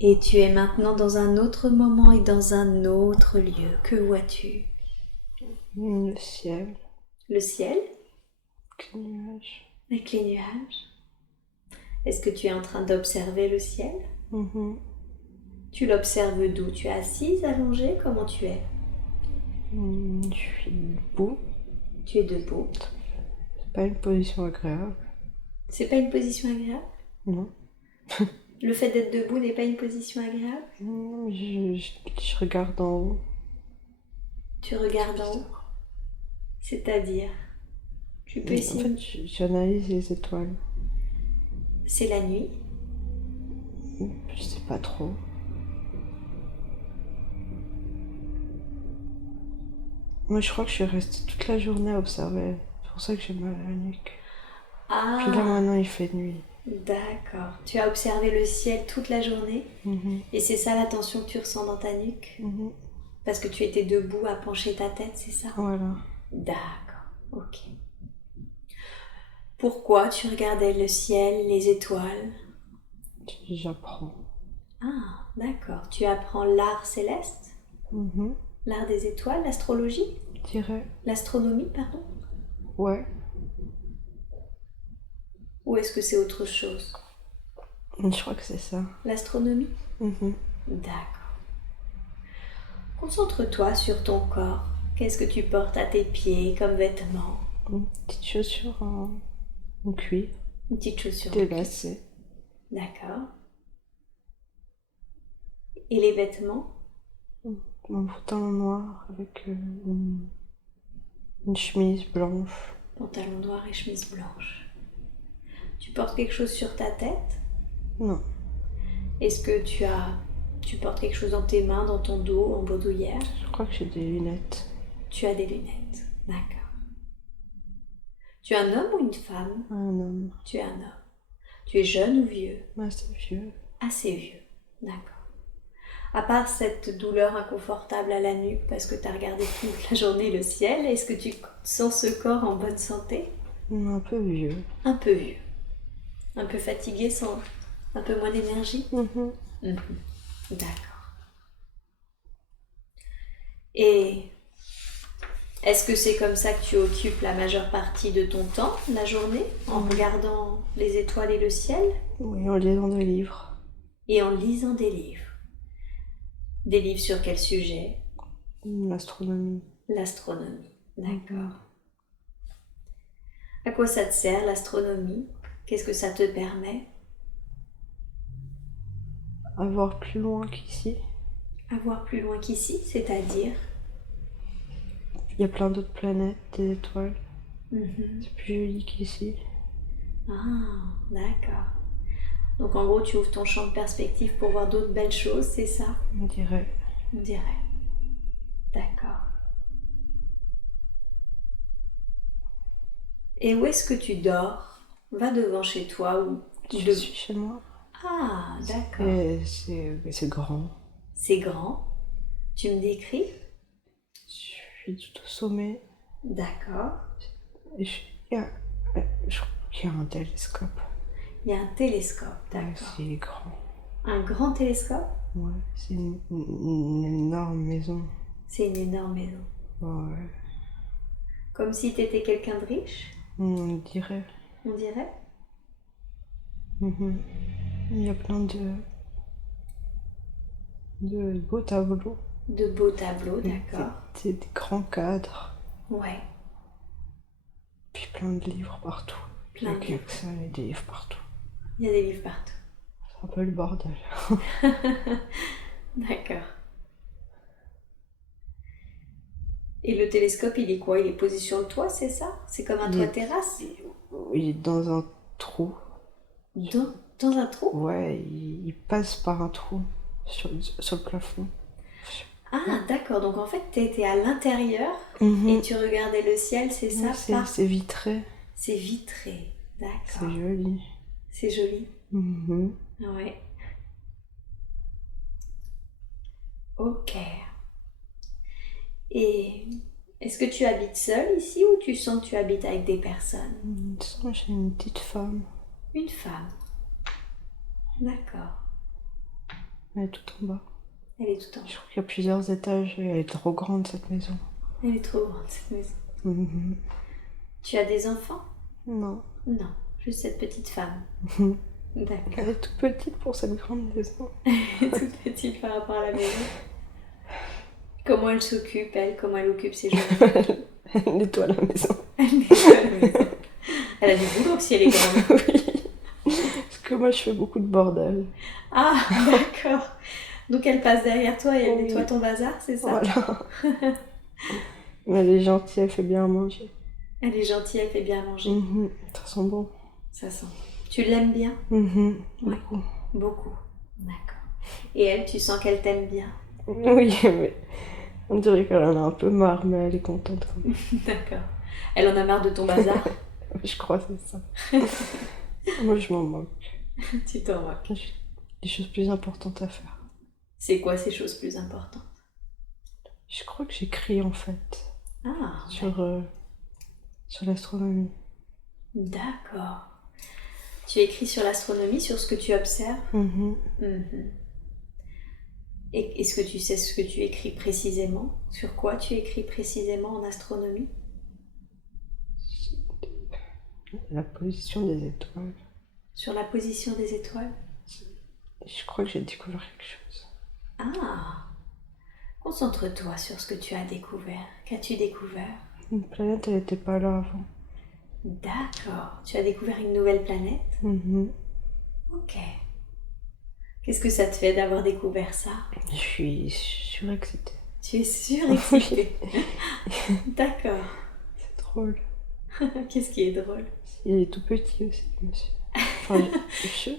Et tu es maintenant dans un autre moment et dans un autre lieu. Que vois-tu? Le ciel. Le ciel? Avec les nuages. Avec les nuages? Est-ce que tu es en train d'observer le ciel? Tu l'observes d'où? Tu es assise, allongée? Comment tu es? Je suis debout. Tu es debout. C'est pas une position agréable. C'est pas une position agréable? Non. Le fait d'être debout n'est pas une position agréable? Non, je regarde en haut. Tu regardes en haut? C'est-à-dire? Tu peux essayer... En fait, j'analyse les étoiles. C'est la nuit? Je sais pas trop. Moi, je crois que je suis restée toute la journée à observer. C'est pour ça que j'ai mal à la nuque. Puis là, Ah, maintenant, il fait nuit. d'accord. Tu as observé le ciel toute la journée Mhm, et c'est ça la tension que tu ressens dans ta nuque? mhm. Parce que tu étais debout à pencher ta tête, c'est ça? Voilà. D'accord, ok. Pourquoi tu regardais le ciel, les étoiles? J'apprends. Ah, d'accord. Tu apprends l'art céleste? Mhm. L'art des étoiles, l'astrologie? Je dirais. L'astronomie, pardon? Ouais. Ou est-ce que c'est autre chose? Je crois que c'est ça. L'astronomie? Mhm. D'accord. Concentre-toi sur ton corps. Qu'est-ce que tu portes à tes pieds comme vêtements? Une petite chaussure en cuir, Une petite chaussure. des lacets. D'accord. Et les vêtements? Un pantalon noir avec une chemise blanche. Pantalon noir et chemise blanche. Tu portes quelque chose sur ta tête? Non, Est-ce que tu portes quelque chose dans tes mains, dans ton dos, en bandoulière? je crois que j'ai des lunettes. Tu as des lunettes. D'accord. Tu es un homme ou une femme? Un homme. Tu es un homme. Tu es jeune ou vieux? Assez vieux. Assez vieux. D'accord. À part cette douleur inconfortable à la nuque parce que tu as regardé toute la journée le ciel, est-ce que tu sens ce corps en bonne santé? Un peu vieux. Un peu vieux. Un peu fatigué, sans un peu moins d'énergie? Mhm. D'accord. Et est-ce que c'est comme ça que tu occupes la majeure partie de ton temps, la journée, en regardant les étoiles et le ciel Oui, en lisant des livres. et en lisant des livres? Des livres sur quel sujet? L'astronomie. L'astronomie. D'accord. À quoi ça te sert, l'astronomie? Qu'est-ce que ça te permet? À voir plus loin qu'ici. À voir plus loin qu'ici, c'est-à-dire? Il y a plein d'autres planètes, des étoiles. Mhm. C'est plus joli qu'ici. Ah, d'accord. Donc en gros, tu ouvres ton champ de perspective pour voir d'autres belles choses, c'est ça? On dirait. On dirait. D'accord. Et où est-ce que tu dors? Va devant chez toi ou Je suis chez moi. Ah, d'accord. Et c'est grand. C'est grand. Tu me décris? Je suis tout au sommet. D'accord. Et je crois qu'il y a un télescope. Il y a un télescope, Ouais, d'accord. c'est grand. Un grand télescope? Ouais, c'est une énorme maison. C'est une énorme maison. Ouais, Comme si tu étais quelqu'un de riche, on dirait. on dirait? Mhm. Il y a plein de beaux tableaux. De beaux tableaux, d'accord. Des grands cadres. Ouais, Puis plein de livres partout. plein de Il y a livres. que ça, et des livres partout. Il y a des livres partout. C'est un peu le bordel. D'accord. Et le télescope, il est quoi? Il est posé sur le toit, c'est ça? C'est comme un Il toit est- terrasse? Il est dans un trou. Dans un trou? Ouais, il passe par un trou sur le plafond. Ah, d'accord. Donc en fait, tu étais à l'intérieur Mhm. et tu regardais le ciel, c'est ça? C'est vitré. C'est vitré. D'accord. C'est joli. C'est joli. Mhm. Ouais. Ok. Et est-ce que tu habites seule ici ou tu sens que tu habites avec des personnes? J'ai une petite femme. Une femme. D'accord. Elle est tout en bas. Elle est tout en Je haut. crois qu'il y a plusieurs étages et elle est trop grande cette maison. Elle est trop grande cette maison. Mhm. Tu as des enfants? Non. Non, juste cette petite femme. D'accord. Elle est toute petite pour cette grande maison. Toute petite par rapport à la maison. Comment elle s'occupe, elle? Comment elle occupe ses journées? Elle nettoie la maison. Elle nettoie la maison. Elle a du boulot si elle est grande. Oui. Parce que moi je fais beaucoup de bordel. Ah, d'accord. Donc elle passe derrière toi et elle Oui. nettoie ton bazar, c'est ça? Voilà. Mais elle est gentille, elle fait bien à manger. Elle est gentille, elle fait bien manger. Ça sent bon. Ça sent. Tu l'aimes bien? Mhm. Ouais. Beaucoup. Beaucoup. D'accord. Et elle, tu sens qu'elle t'aime bien? Oui, mais on dirait qu'elle en a un peu marre, mais elle est contente quand même. D'accord. Elle en a marre de ton bazar? Je crois que c'est ça. Moi, je m'en moque. Tu t'en moques. J'ai des choses plus importantes à faire. C'est quoi ces choses plus importantes? Je crois que j'écris en fait Ah, sur l'astronomie. d'accord. Tu écris sur l'astronomie, sur ce que tu observes? Mhm. Mhm. Et est-ce que tu sais ce que tu écris précisément? Sur quoi tu écris précisément en astronomie? La position des étoiles. Sur la position des étoiles? Je crois que j'ai découvert quelque chose. Ah! Concentre-toi sur ce que tu as découvert. Qu'as-tu découvert? Une planète, elle n'était pas là avant. D'accord. Tu as découvert une nouvelle planète? Mhm. Ok. Qu'est-ce que ça te fait d'avoir découvert ça? Je suis surexcitée. Tu es surexcitée. D'accord. C'est drôle. Qu'est-ce qui est drôle? Il est tout petit aussi, monsieur. Enfin, je...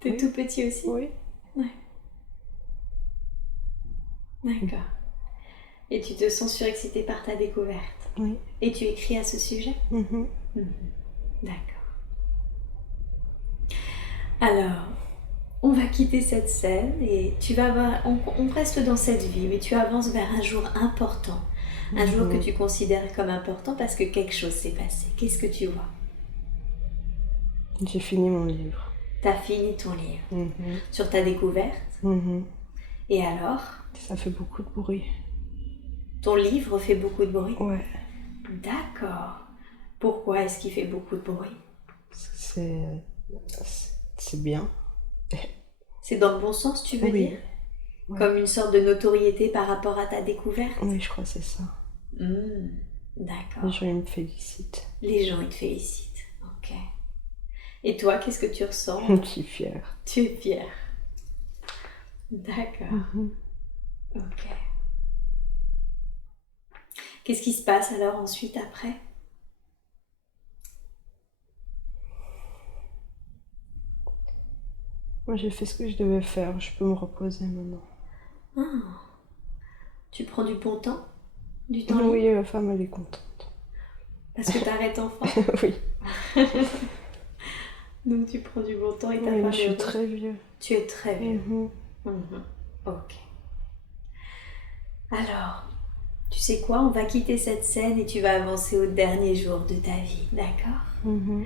T'es Oui. tout petit aussi? Oui. D'accord. Et tu te sens surexcitée par ta découverte? Oui. Et tu écris à ce sujet? Mhm. D'accord. Alors, on va quitter cette scène et tu vas voir, on reste dans cette vie, mais tu avances vers un jour important. Un jour que tu considères comme important parce que quelque chose s'est passé. Qu'est-ce que tu vois? J'ai fini mon livre. T'as fini ton livre. Mhm. Sur ta découverte. Mhm. Et alors? Ça fait beaucoup de bruit. Ton livre fait beaucoup de bruit? Ouais. D'accord. Pourquoi est-ce qu'il fait beaucoup de bruit? C'est bien. C'est dans le bon sens, tu veux Oui. dire? Ouais. Comme une sorte de notoriété par rapport à ta découverte? Oui, je crois que c'est ça. D'accord. Les gens, ils me félicitent. Les gens, ils te félicitent. Ok. Et toi, qu'est-ce que tu ressens? Je suis fière. Tu es fière. D'accord. Ok. Qu'est-ce qui se passe alors ensuite après? Moi, j'ai fait ce que je devais faire. Je peux me reposer maintenant. Ah. Tu prends du bon temps? Du temps libre? Oui, la femme, elle est contente. Parce que t'arrêtes enfant? Oui. Donc tu prends du bon temps et ta Oui, femme mais je est suis heureuse? très vieux. Tu es très vieux. Mhm. Ok. Alors, tu sais quoi? On va quitter cette scène et tu vas avancer au dernier jour de ta vie, d'accord? Mhm.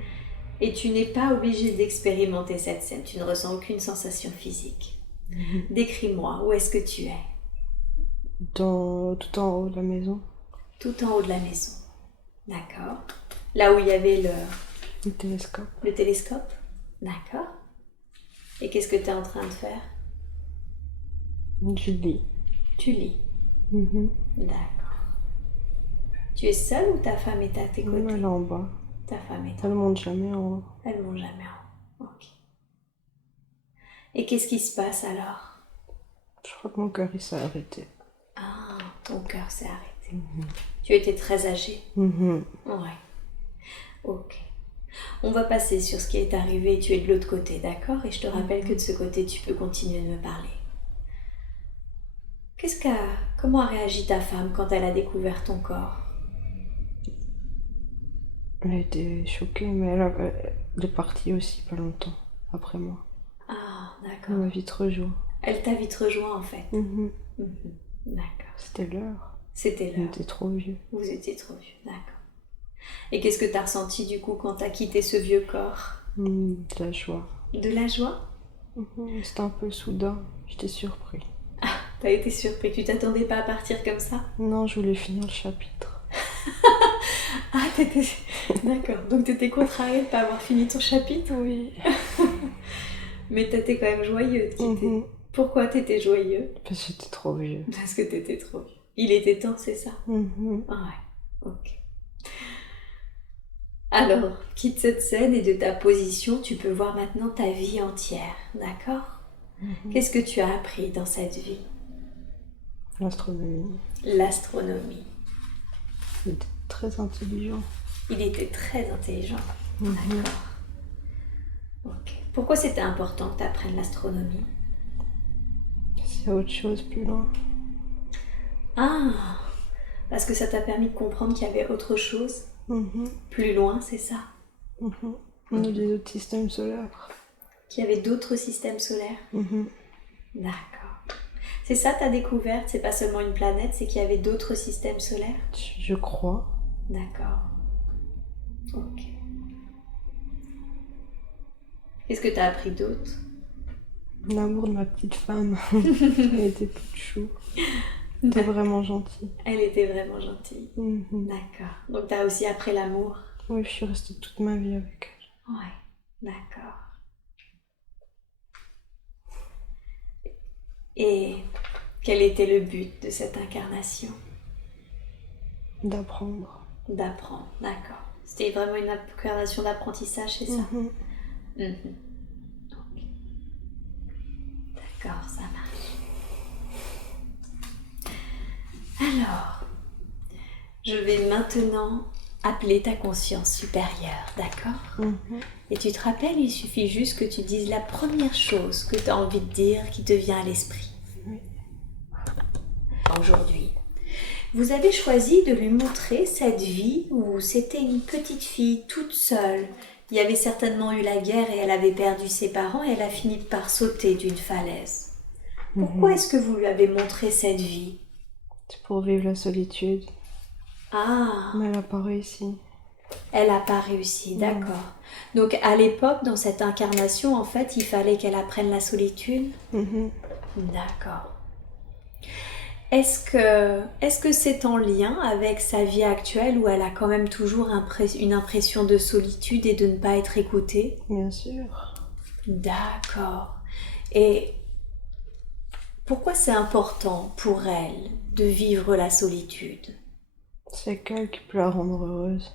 Et tu n'es pas obligé d'expérimenter cette scène. Tu ne ressens aucune sensation physique. Décris-moi, où est-ce que tu es? Tout en haut de la maison. Tout en haut de la maison. D'accord. Là où il y avait Le télescope. le télescope? D'accord. Et qu'est-ce que tu es en train de faire? Je lis. Tu lis. Mhm. D'accord. Tu es seule ou ta femme est à tes côtés? Elle est en bas. Ta femme est Elle monte jamais en haut. Elle monte jamais en haut. Ok. Et qu'est-ce qui se passe alors? Je crois que mon cœur, il s'est arrêté. Ah, ton cœur s'est arrêté. Tu étais très âgée. Mhm. Ouais. Ok. On va passer sur ce qui est arrivé. Tu es de l'autre côté, d'accord? Et je te rappelle que de ce côté, tu peux continuer de me parler. Comment a réagi ta femme quand elle a découvert ton corps? Elle a été choquée, mais elle est partie aussi pas longtemps après moi. Ah, Elle d'accord. m'a vite rejoint. Elle t'a vite rejoint en fait. Mhm. D'accord. C'était l'heure. C'était On l'heure. était trop vieux. Vous étiez trop vieux, d'accord. Et qu'est-ce que t'as ressenti du coup quand t'as quitté ce vieux corps? De la joie. De la joie? C'était un peu soudain. J'étais surpris. T'as été surpris, tu t'attendais pas à partir comme ça? Non, je voulais finir le chapitre. Ah, t'étais... D'accord, donc t'étais contrariée de pas avoir fini ton chapitre? Oui. Mais t'étais quand même joyeux de quitter. Pourquoi t'étais joyeux? Parce que j'étais trop vieux. Parce que t'étais trop vieux. Il était temps, c'est ça? Ah ouais, ok. Alors, quitte cette scène et de ta position, tu peux voir maintenant ta vie entière, d'accord? Qu'est-ce que tu as appris dans cette vie? L'astronomie. L'astronomie. Il était très intelligent. Il était très intelligent, d'accord. Ok. Pourquoi c'était important que tu apprennes l'astronomie? Il y a autre chose plus loin. Ah, parce que ça t'a permis de comprendre qu'il y avait autre chose plus loin, c'est ça? On a des autres systèmes solaires. Qu'il y avait d'autres systèmes solaires? D'accord. C'est ça ta découverte? C'est pas seulement une planète, c'est qu'il y avait d'autres systèmes solaires? Je crois. D'accord. Ok. Qu'est-ce que t'as appris d'autre? L'amour de ma petite femme. Elle était toute chou. Elle était vraiment gentille. Elle était vraiment gentille. D'accord. Donc t'as aussi appris l'amour? Oui, je suis restée toute ma vie avec elle. Ouais, d'accord. Et quel était le but de cette incarnation? D'apprendre. D'apprendre, d'accord. C'était vraiment une incarnation d'apprentissage, c'est ça? Ok. D'accord, ça marche. Alors, je vais maintenant appeler ta conscience supérieure, d'accord? Et tu te rappelles, il suffit juste que tu dises la première chose que tu as envie de dire qui te vient à l'esprit. Oui. Aujourd'hui, vous avez choisi de lui montrer cette vie où c'était une petite fille toute seule. Il y avait certainement eu la guerre et elle avait perdu ses parents et elle a fini par sauter d'une falaise. Pourquoi est-ce que vous lui avez montré cette vie? C'est pour vivre la solitude. Ah, Mais elle n'a pas réussi. elle n'a pas réussi, d'accord. Donc à l'époque, dans cette incarnation, en fait, il fallait qu'elle apprenne la solitude. D'accord. Est-ce que c'est en lien avec sa vie actuelle où elle a quand même toujours une impression de solitude et de ne pas être écoutée? Bien sûr. D'accord. Et pourquoi c'est important pour elle de vivre la solitude? C'est qu'elle qui peut la rendre heureuse.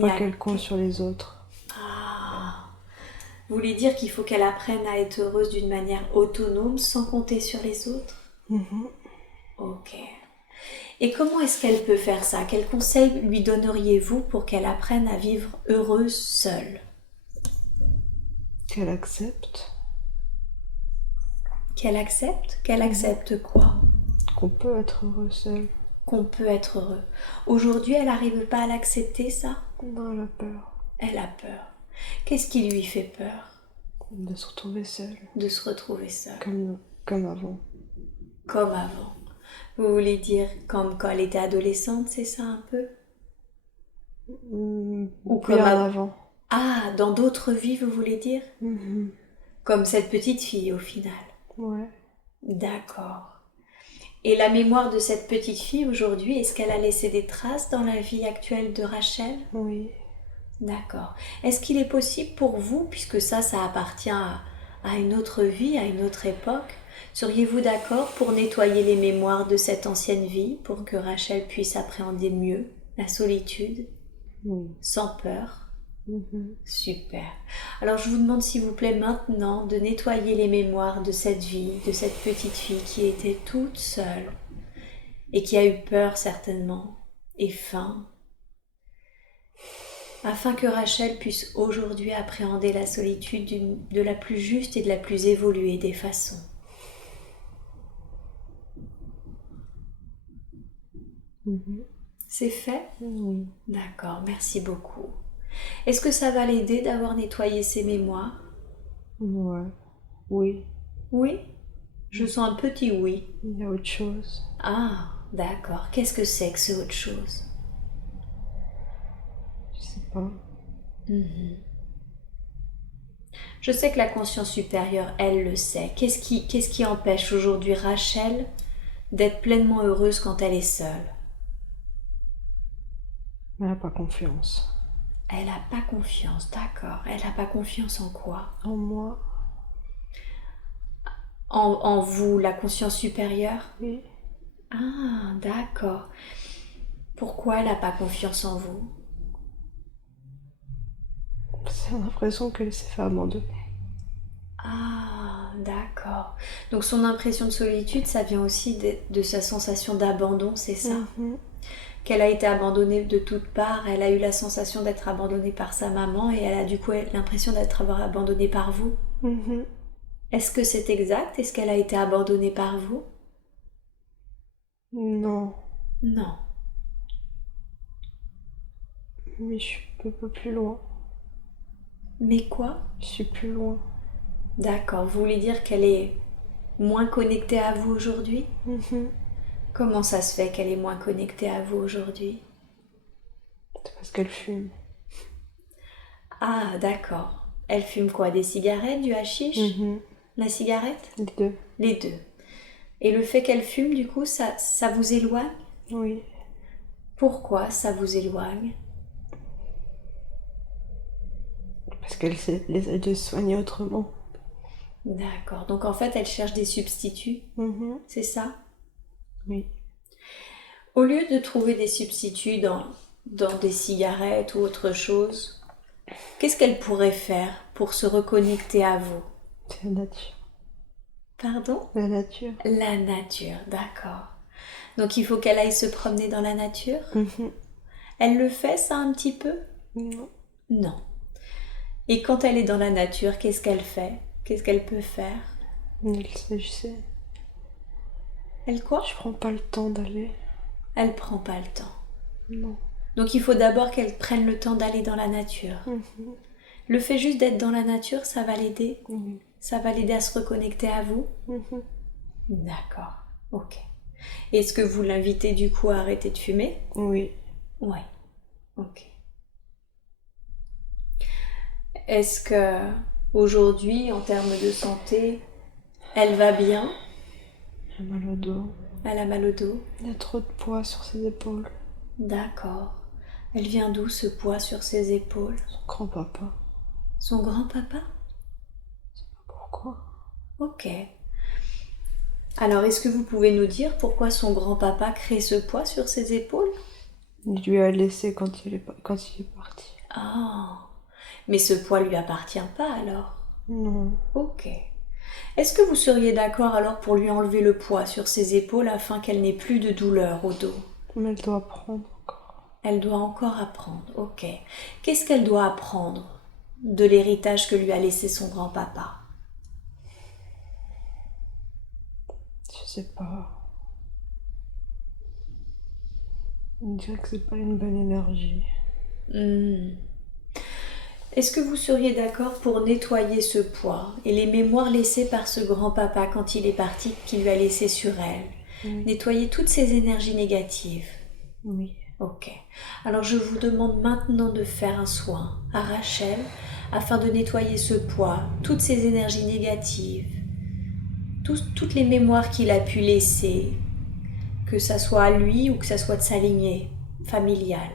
Pas qu'elle compte sur les autres. Ah. Vous voulez dire qu'il faut qu'elle apprenne à être heureuse d'une manière autonome sans compter sur les autres? Ok. Et comment est-ce qu'elle peut faire ça? Quels conseils lui donneriez-vous pour qu'elle apprenne à vivre heureuse seule? Qu'elle accepte. Qu'elle accepte? Qu'elle accepte quoi? Qu'on peut être heureux seul. Qu'on peut être heureux. Aujourd'hui, elle n'arrive pas à l'accepter, ça? Non, elle a peur. Elle a peur. Qu'est-ce qui lui fait peur? De se retrouver seule. De se retrouver seule. Comme avant. Comme avant. Vous voulez dire comme quand elle était adolescente, c'est ça un peu? Ou comme avant. Ah, dans d'autres vies, vous voulez dire? Comme cette petite fille au final. Ouais. D'accord. Et la mémoire de cette petite fille aujourd'hui, est-ce qu'elle a laissé des traces dans la vie actuelle de Rachel? Oui. D'accord. Est-ce qu'il est possible pour vous, puisque ça appartient à une autre vie, à une autre époque, seriez-vous d'accord pour nettoyer les mémoires de cette ancienne vie pour que Rachel puisse appréhender mieux la solitude, sans peur? Super. Alors je vous demande s'il vous plaît maintenant de nettoyer les mémoires de cette vie, de cette petite fille qui était toute seule et qui a eu peur certainement et faim, afin que Rachel puisse aujourd'hui appréhender la solitude de la plus juste et de la plus évoluée des façons. C'est fait? Oui. D'accord, merci beaucoup. Est-ce que ça va l'aider d'avoir nettoyé ses mémoires? Ouais. Oui. Oui? Je sens un petit oui. Il y a autre chose. Ah, d'accord. Qu'est-ce que c'est que ce autre chose? Je sais pas. Je sais que la conscience supérieure, elle le sait. Qu'est-ce qui empêche aujourd'hui Rachel d'être pleinement heureuse quand elle est seule? Elle n'a pas confiance. Elle n'a pas confiance, d'accord. Elle n'a pas confiance en quoi? En moi? En vous, la conscience supérieure? Oui. Ah, d'accord. Pourquoi elle n'a pas confiance en vous? C'est l'impression qu'elle s'est fait abandonner. Ah, d'accord. Donc son impression de solitude, ça vient aussi de sa sensation d'abandon, c'est ça? Qu'elle a été abandonnée de toutes parts, elle a eu la sensation d'être abandonnée par sa maman et elle a du coup l'impression d'être abandonnée par vous? Est-ce que c'est exact? Est-ce qu'elle a été abandonnée par vous? Non, Non. mais je suis un peu plus loin. Mais quoi? Je suis plus loin. D'accord, vous voulez dire qu'elle est moins connectée à vous aujourd'hui? Mhm. Comment ça se fait qu'elle est moins connectée à vous aujourd'hui? C'est parce qu'elle fume. Ah, d'accord. Elle fume quoi? Des cigarettes, du hashish? Mhm. La cigarette? Les deux. Les deux. Et le fait qu'elle fume, du coup, ça vous éloigne? Oui. Pourquoi ça vous éloigne? Parce qu'elle essaie de se soigner autrement. D'accord. Donc en fait, elle cherche des substituts, Mhm. c'est ça? Oui. Au lieu de trouver des substituts dans des cigarettes ou autre chose, qu'est-ce qu'elle pourrait faire pour se reconnecter à vous? C'est la nature. Pardon? La nature. La nature, d'accord. Donc il faut qu'elle aille se promener dans la nature? Mhm. Elle le fait ça un petit peu? Non. Non. Et quand elle est dans la nature, qu'est-ce qu'elle fait? Qu'est-ce qu'elle peut faire? Elle sait, je sais. Elle quoi? Je prends pas le temps d'aller. Elle prend pas le temps. Non. Donc il faut d'abord qu'elle prenne le temps d'aller dans la nature. Mhm. Le fait juste d'être dans la nature, ça va l'aider? Oui. Ça va l'aider à se reconnecter à vous? Mhm. D'accord, ok. Est-ce que vous l'invitez du coup à arrêter de fumer? Oui. Ouais, ok. Est-ce que aujourd'hui, en termes de santé, elle va bien? J'ai mal au dos. Elle a mal au dos? Il y a trop de poids sur ses épaules. D'accord. Elle vient d'où ce poids sur ses épaules? Son grand-papa. Son grand-papa? Pourquoi? Ok. Alors, est-ce que vous pouvez nous dire pourquoi son grand-papa crée ce poids sur ses épaules? Il lui a laissé quand il est parti. Ah, mais ce poids lui appartient pas alors? Non. Ok. Est-ce que vous seriez d'accord alors pour lui enlever le poids sur ses épaules afin qu'elle n'ait plus de douleur au dos? Mais elle doit apprendre encore. Elle doit encore apprendre, ok. Qu'est-ce qu'elle doit apprendre de l'héritage que lui a laissé son grand-papa? Je sais pas. On dirait que c'est pas une bonne énergie. Est-ce que vous seriez d'accord pour nettoyer ce poids et les mémoires laissées par ce grand-papa quand il est parti, qu'il lui a laissé sur elle? Oui. Nettoyer toutes ces énergies négatives? Oui. Ok. Alors je vous demande maintenant de faire un soin à Rachel afin de nettoyer ce poids, toutes ces énergies négatives, toutes les mémoires qu'il a pu laisser, que ça soit à lui ou que ça soit de sa lignée familiale.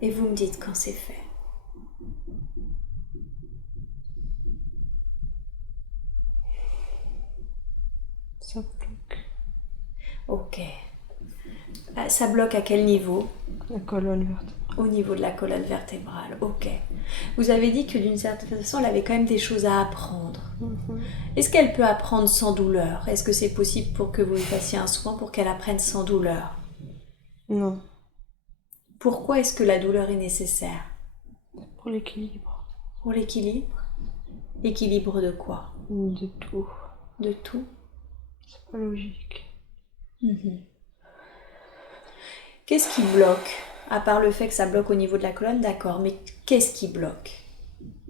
Et vous me dites quand c'est fait. Ça bloque. Ok. Ça bloque à quel niveau? La colonne vertébrale. Au niveau de la colonne vertébrale, ok. Vous avez dit que d'une certaine façon, elle avait quand même des choses à apprendre. Est-ce qu'elle peut apprendre sans douleur? Est-ce que c'est possible pour que vous lui fassiez un soin pour qu'elle apprenne sans douleur? Non. Pourquoi est-ce que la douleur est nécessaire? Pour l'équilibre. Pour l'équilibre? L'équilibre de quoi? De tout. De tout? C'est pas logique. Qu'est-ce qui bloque? À part le fait que ça bloque au niveau de la colonne, d'accord, mais qu'est-ce qui bloque?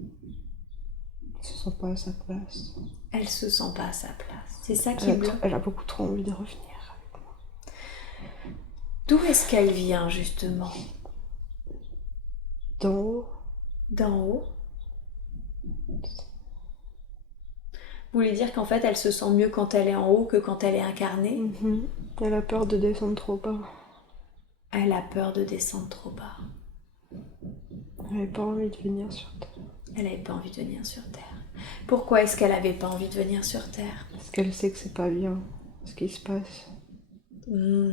Elle se sent pas à sa place. Elle se sent pas à sa place. C'est ça qui bloque? Elle a beaucoup trop envie de revenir. D'où est-ce qu'elle vient justement? D'en haut. D'en haut? Vous voulez dire qu'en fait elle se sent mieux quand elle est en haut que quand elle est incarnée? Elle a peur de descendre trop bas. Elle a peur de descendre trop bas. Elle n'avait pas envie de venir sur Terre. Elle n'avait pas envie de venir sur Terre. Pourquoi est-ce qu'elle n'avait pas envie de venir sur Terre? Parce qu'elle sait que c'est pas bien ce qui se passe. Vous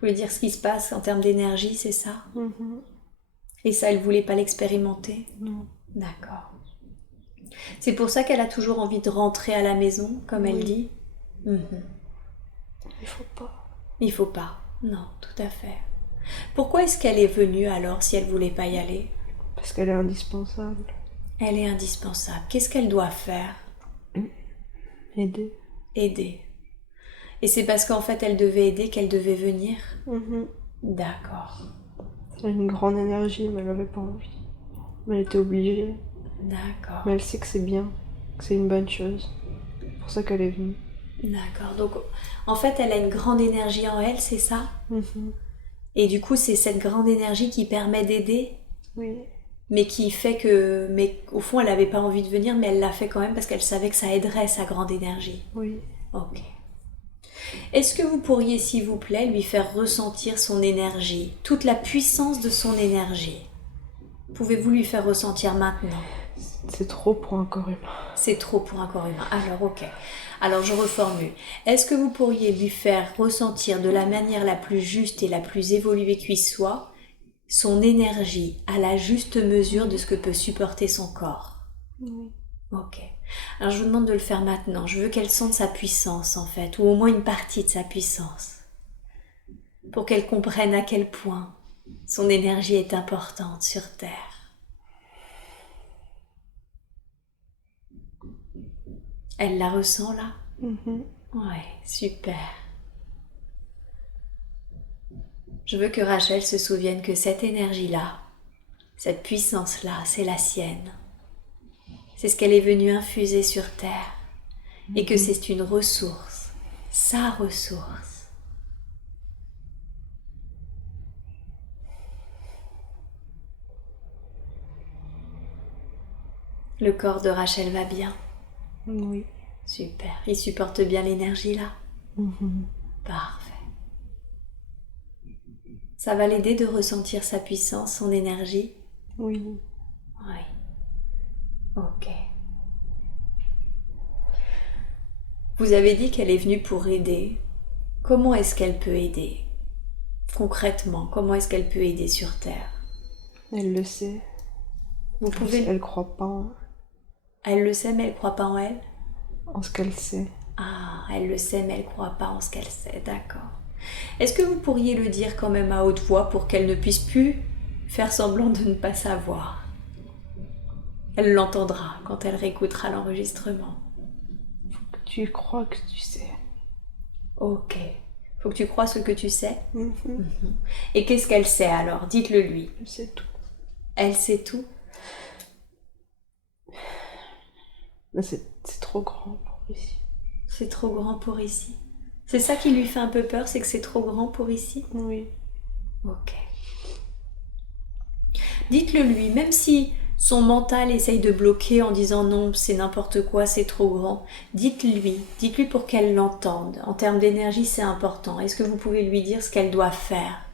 voulez dire ce qui se passe en termes d'énergie, c'est ça? Et ça, elle voulait pas l'expérimenter? Non. D'accord. C'est pour ça qu'elle a toujours envie de rentrer à la maison, comme elle dit? Il faut pas. Il faut pas. Non, tout à fait. Pourquoi est-ce qu'elle est venue alors si elle voulait pas y aller? Parce qu'elle est indispensable. Elle est indispensable. Qu'est-ce qu'elle doit faire? Aider. Aider. Et c'est parce qu'en fait elle devait aider qu'elle devait venir? D'accord. Elle a une grande énergie, mais elle avait pas envie. Mais elle était obligée. D'accord. Mais elle sait que c'est bien, que c'est une bonne chose. C'est pour ça qu'elle est venue. D'accord. Donc en fait elle a une grande énergie en elle, c'est ça? Et du coup c'est cette grande énergie qui permet d'aider? Oui. Mais qui fait que... Mais au fond elle n'avait pas envie de venir, mais elle l'a fait quand même parce qu'elle savait que ça aiderait sa grande énergie. Oui. Ok. Est-ce que vous pourriez, s'il vous plaît, lui faire ressentir son énergie, toute la puissance de son énergie? Pouvez-vous lui faire ressentir maintenant? C'est trop pour un corps humain. C'est trop pour un corps humain. Alors, ok. Alors, je reformule. Est-ce que vous pourriez lui faire ressentir de la manière la plus juste et la plus évoluée qui soit son énergie à la juste mesure de ce que peut supporter son corps? Oui. Ok. Alors je vous demande de le faire maintenant. Je veux qu'elle sente sa puissance en fait, ou au moins une partie de sa puissance, pour qu'elle comprenne à quel point son énergie est importante sur Terre. Elle la ressent là? Ouais, super. Je veux que Rachel se souvienne que cette énergie-là, cette puissance-là, c'est la sienne. C'est ce qu'elle est venue infuser sur Terre. Et que c'est une ressource, sa ressource. Le corps de Rachel va bien? Oui. Super. Il supporte bien l'énergie là? Parfait. Ça va l'aider de ressentir sa puissance, son énergie? Oui. Oui. Ok. Vous avez dit qu'elle est venue pour aider. Comment est-ce qu'elle peut aider? Concrètement, comment est-ce qu'elle peut aider sur Terre? Elle le sait. Vous pouvez... Elle croit pas en... Elle le sait, mais elle croit pas en elle? En ce qu'elle sait. Ah, elle le sait, mais elle croit pas en ce qu'elle sait, d'accord. Est-ce que vous pourriez le dire quand même à haute voix pour qu'elle ne puisse plus faire semblant de ne pas savoir? Elle l'entendra quand elle réécoutera l'enregistrement. Faut que tu y crois que tu sais. Ok. Faut que tu crois ce que tu sais. Et qu'est-ce qu'elle sait alors? Dites-le lui. Elle sait tout. Elle sait tout? Mais c'est trop grand pour ici. C'est trop grand pour ici. C'est ça qui lui fait un peu peur, c'est que c'est trop grand pour ici? Oui. Ok. Dites-le lui, même si son mental essaye de bloquer en disant non, c'est n'importe quoi, c'est trop grand. Dites-lui pour qu'elle l'entende. En termes d'énergie, c'est important. Est-ce que vous pouvez lui dire ce qu'elle doit faire?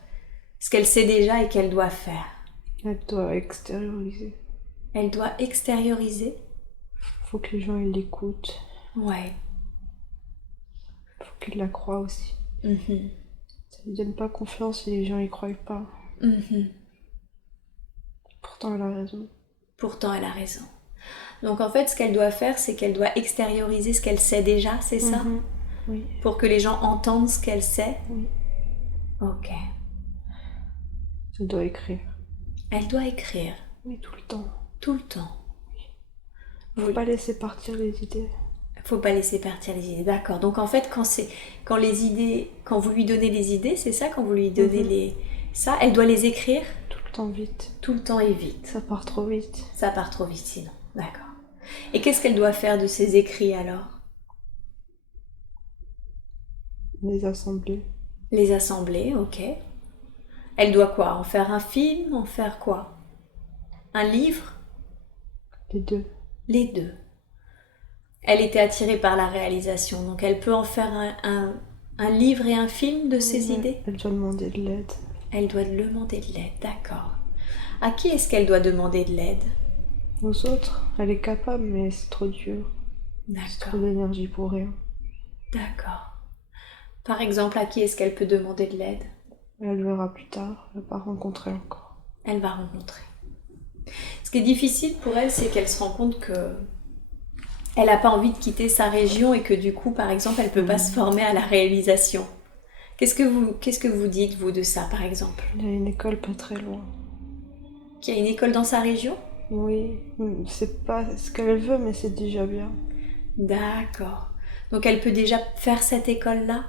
Ce qu'elle sait déjà et qu'elle doit faire? Elle doit extérioriser. Elle doit extérioriser? Faut que les gens ils l'écoutent. Ouais. Faut qu'ils la croient aussi. Ça lui donne pas confiance si les gens y croient pas. Pourtant elle a raison. Pourtant elle a raison. Donc en fait ce qu'elle doit faire, c'est qu'elle doit extérioriser ce qu'elle sait déjà, c'est ça? Oui. Pour que les gens entendent ce qu'elle sait? Oui. Ok. Elle doit écrire. Elle doit écrire? Oui, tout le temps. Tout le temps. Faut pas laisser partir les idées. Faut pas laisser partir les idées, d'accord. Donc en fait, quand vous lui donnez des idées, c'est ça, quand vous lui donnez ça, elle doit les écrire? Tout le temps vite. Tout le temps et vite. Ça part trop vite. Ça part trop vite sinon, d'accord. Et qu'est-ce qu'elle doit faire de ses écrits alors? Les assembler. Les assembler, ok. Elle doit quoi? En faire un film? En faire quoi? Un livre? Les deux. Les deux. Elle était attirée par la réalisation, donc elle peut en faire un livre et un film de ses idées? Elle doit demander de l'aide. Elle doit demander de l'aide, d'accord. À qui est-ce qu'elle doit demander de l'aide? Aux autres, elle est capable, mais c'est trop dur. C'est trop d'énergie pour rien. D'accord. Par exemple, à qui est-ce qu'elle peut demander de l'aide? Elle verra plus tard, elle va pas rencontrer encore. Elle va rencontrer. Ce qui est difficile pour elle, c'est qu'elle se rend compte que elle n'a pas envie de quitter sa région et que du coup, par exemple, elle ne peut pas se former à la réalisation. Qu'est-ce que vous dites, vous, de ça, par exemple? Il y a une école pas très loin. Qu'il y a une école dans sa région? Oui, c'est pas ce qu'elle veut, mais c'est déjà bien. D'accord. Donc elle peut déjà faire cette école-là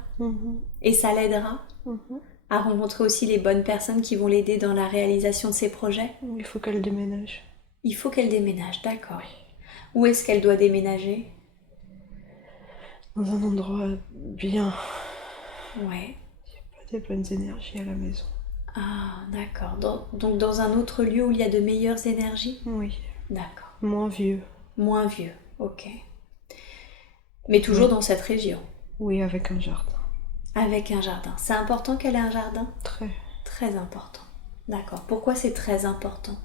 et ça l'aidera à rencontrer aussi les bonnes personnes qui vont l'aider dans la réalisation de ses projets. Il faut qu'elle déménage. Il faut qu'elle déménage, d'accord. Où est-ce qu'elle doit déménager? Dans un endroit bien. Ouais. Il n'y a pas des bonnes énergies à la maison. Ah, d'accord. Donc dans un autre lieu où il y a de meilleures énergies? Oui. D'accord. Moins vieux. Moins vieux, ok. Mais toujours dans cette région? Oui, avec un jardin. Avec un jardin. C'est important qu'elle ait un jardin? Très. Très important. D'accord. Pourquoi c'est très important?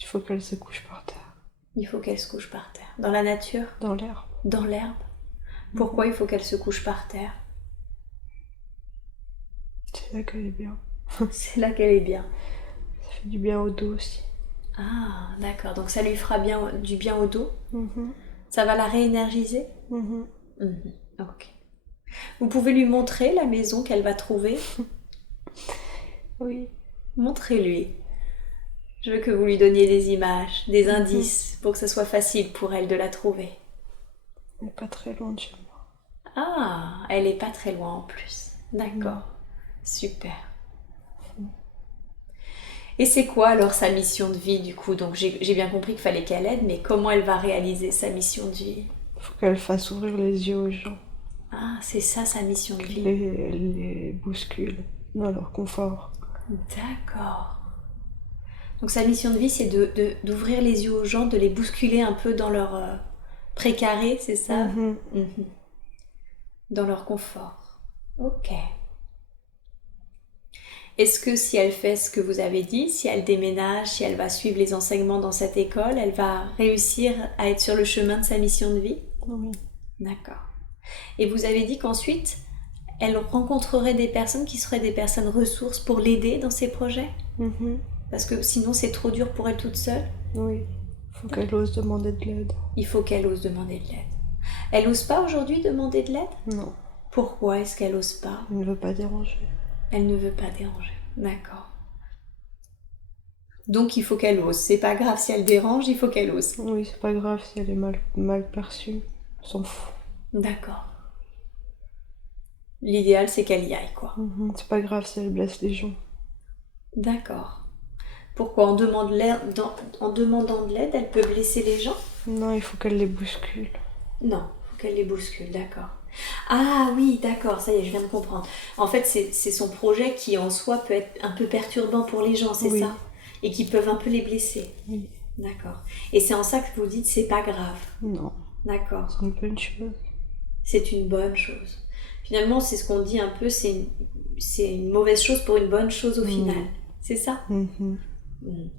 Il faut qu'elle se couche par terre. Il faut qu'elle se couche par terre. Dans la nature? Dans l'herbe. Dans l'herbe? Pourquoi il faut qu'elle se couche par terre? C'est là qu'elle est bien. C'est là qu'elle est bien. Ça fait du bien au dos aussi. Ah, d'accord. Donc ça lui fera du bien au dos? Ça va la réénergiser? Ok. Vous pouvez lui montrer la maison qu'elle va trouver? Oui. Montrez-lui. Je veux que vous lui donniez des images, des indices, pour que ce soit facile pour elle de la trouver. Elle n'est pas très loin de chez moi. Ah, elle est pas très loin en plus. D'accord. Super. Et c'est quoi alors sa mission de vie du coup? Donc j'ai bien compris qu'il fallait qu'elle aide, mais comment elle va réaliser sa mission de vie? Il faut qu'elle fasse ouvrir les yeux aux gens. Ah, c'est ça sa mission de vie. Elle les bouscule dans leur confort. D'accord. Donc sa mission de vie, c'est d'ouvrir les yeux aux gens, de les bousculer un peu dans leur précaré, c'est ça? Dans leur confort. Ok. Est-ce que si elle fait ce que vous avez dit, si elle déménage, si elle va suivre les enseignements dans cette école, elle va réussir à être sur le chemin de sa mission de vie? Oui. D'accord. Et vous avez dit qu'ensuite, elle rencontrerait des personnes qui seraient des personnes ressources pour l'aider dans ses projets? Parce que sinon, c'est trop dur pour elle toute seule? Oui. Il faut qu'elle ose demander de l'aide. Il faut qu'elle ose demander de l'aide. Elle n'ose pas aujourd'hui demander de l'aide? Non. Pourquoi est-ce qu'elle n'ose pas? Elle ne veut pas déranger. Elle ne veut pas déranger. D'accord. Donc il faut qu'elle ose. C'est pas grave si elle dérange, il faut qu'elle ose. Oui, c'est pas grave si elle est mal perçue. On s'en fout. D'accord. L'idéal, c'est qu'elle y aille, quoi. C'est pas grave si elle blesse les gens. D'accord. Pourquoi en demandant de l'aide, elle peut blesser les gens? Non, il faut qu'elle les bouscule. Non, il faut qu'elle les bouscule, d'accord. Ah oui, d'accord, ça y est, je viens de comprendre. En fait, c'est son projet qui en soi peut être un peu perturbant pour les gens, c'est ça? Et qui peuvent un peu les blesser. Oui. D'accord. Et c'est en ça que vous dites c'est pas grave. Non. D'accord. C'est une bonne chose. C'est une bonne chose. Finalement, c'est ce qu'on dit un peu, c'est une mauvaise chose pour une bonne chose au final. C'est ça?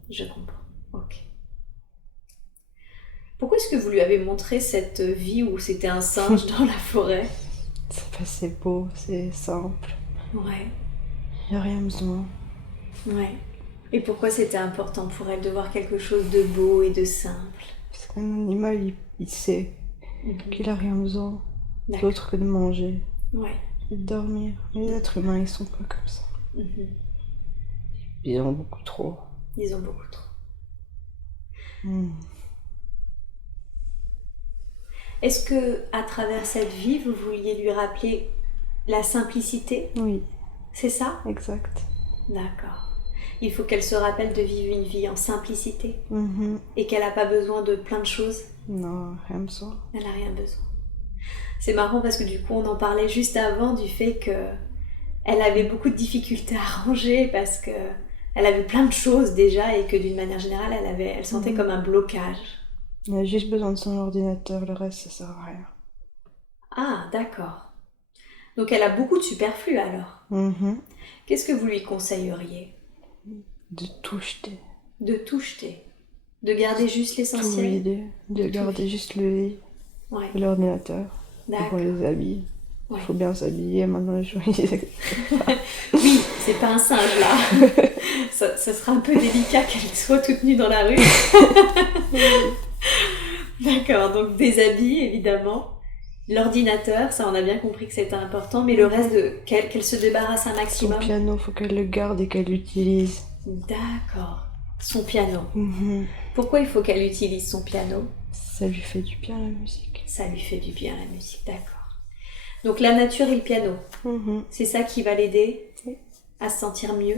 Je comprends. Ok. Pourquoi est-ce que vous lui avez montré cette vie où c'était un singe dans la forêt? C'est beau, c'est simple. Ouais. Il n'y a rien besoin. Ouais. Et pourquoi c'était important pour elle de voir quelque chose de beau et de simple? Parce qu'un animal, il sait qu'il n'a rien besoin d'autre que de manger et de dormir. Les êtres humains, ils sont pas comme ça. Ils ont beaucoup trop. Ils ont beaucoup trop. Est-ce que, à travers cette vie, vous vouliez lui rappeler la simplicité? Oui. C'est ça? Exact. D'accord. Il faut qu'elle se rappelle de vivre une vie en simplicité et qu'elle n'a pas besoin de plein de choses? Non, rien besoin. Elle n'a rien besoin. C'est marrant parce que du coup, on en parlait juste avant du fait qu'elle avait beaucoup de difficultés à ranger parce qu'elle avait plein de choses déjà et que d'une manière générale, elle sentait comme un blocage. Elle a juste besoin de son ordinateur, le reste, ça sert à rien. Ah, d'accord. Donc elle a beaucoup de superflu alors. Qu'est-ce que vous lui conseilleriez? De tout jeter. De tout jeter. De garder juste l'essentiel. Tout vider. De garder juste le lit et l'ordinateur. Pour les habits. Il faut bien s'habiller maintenant les jours. Oui, c'est pas un singe là. ça sera un peu délicat qu'elle soit toute nue dans la rue. D'accord, donc des habits évidemment. L'ordinateur, ça on a bien compris que c'était important, mais le reste, qu'elle se débarrasse un maximum. Son piano, faut qu'elle le garde et qu'elle l'utilise. D'accord, son piano. Pourquoi il faut qu'elle utilise son piano? Ça lui fait du bien la musique. Ça lui fait du bien la musique, d'accord. Donc la nature et le piano, c'est ça qui va l'aider à se sentir mieux.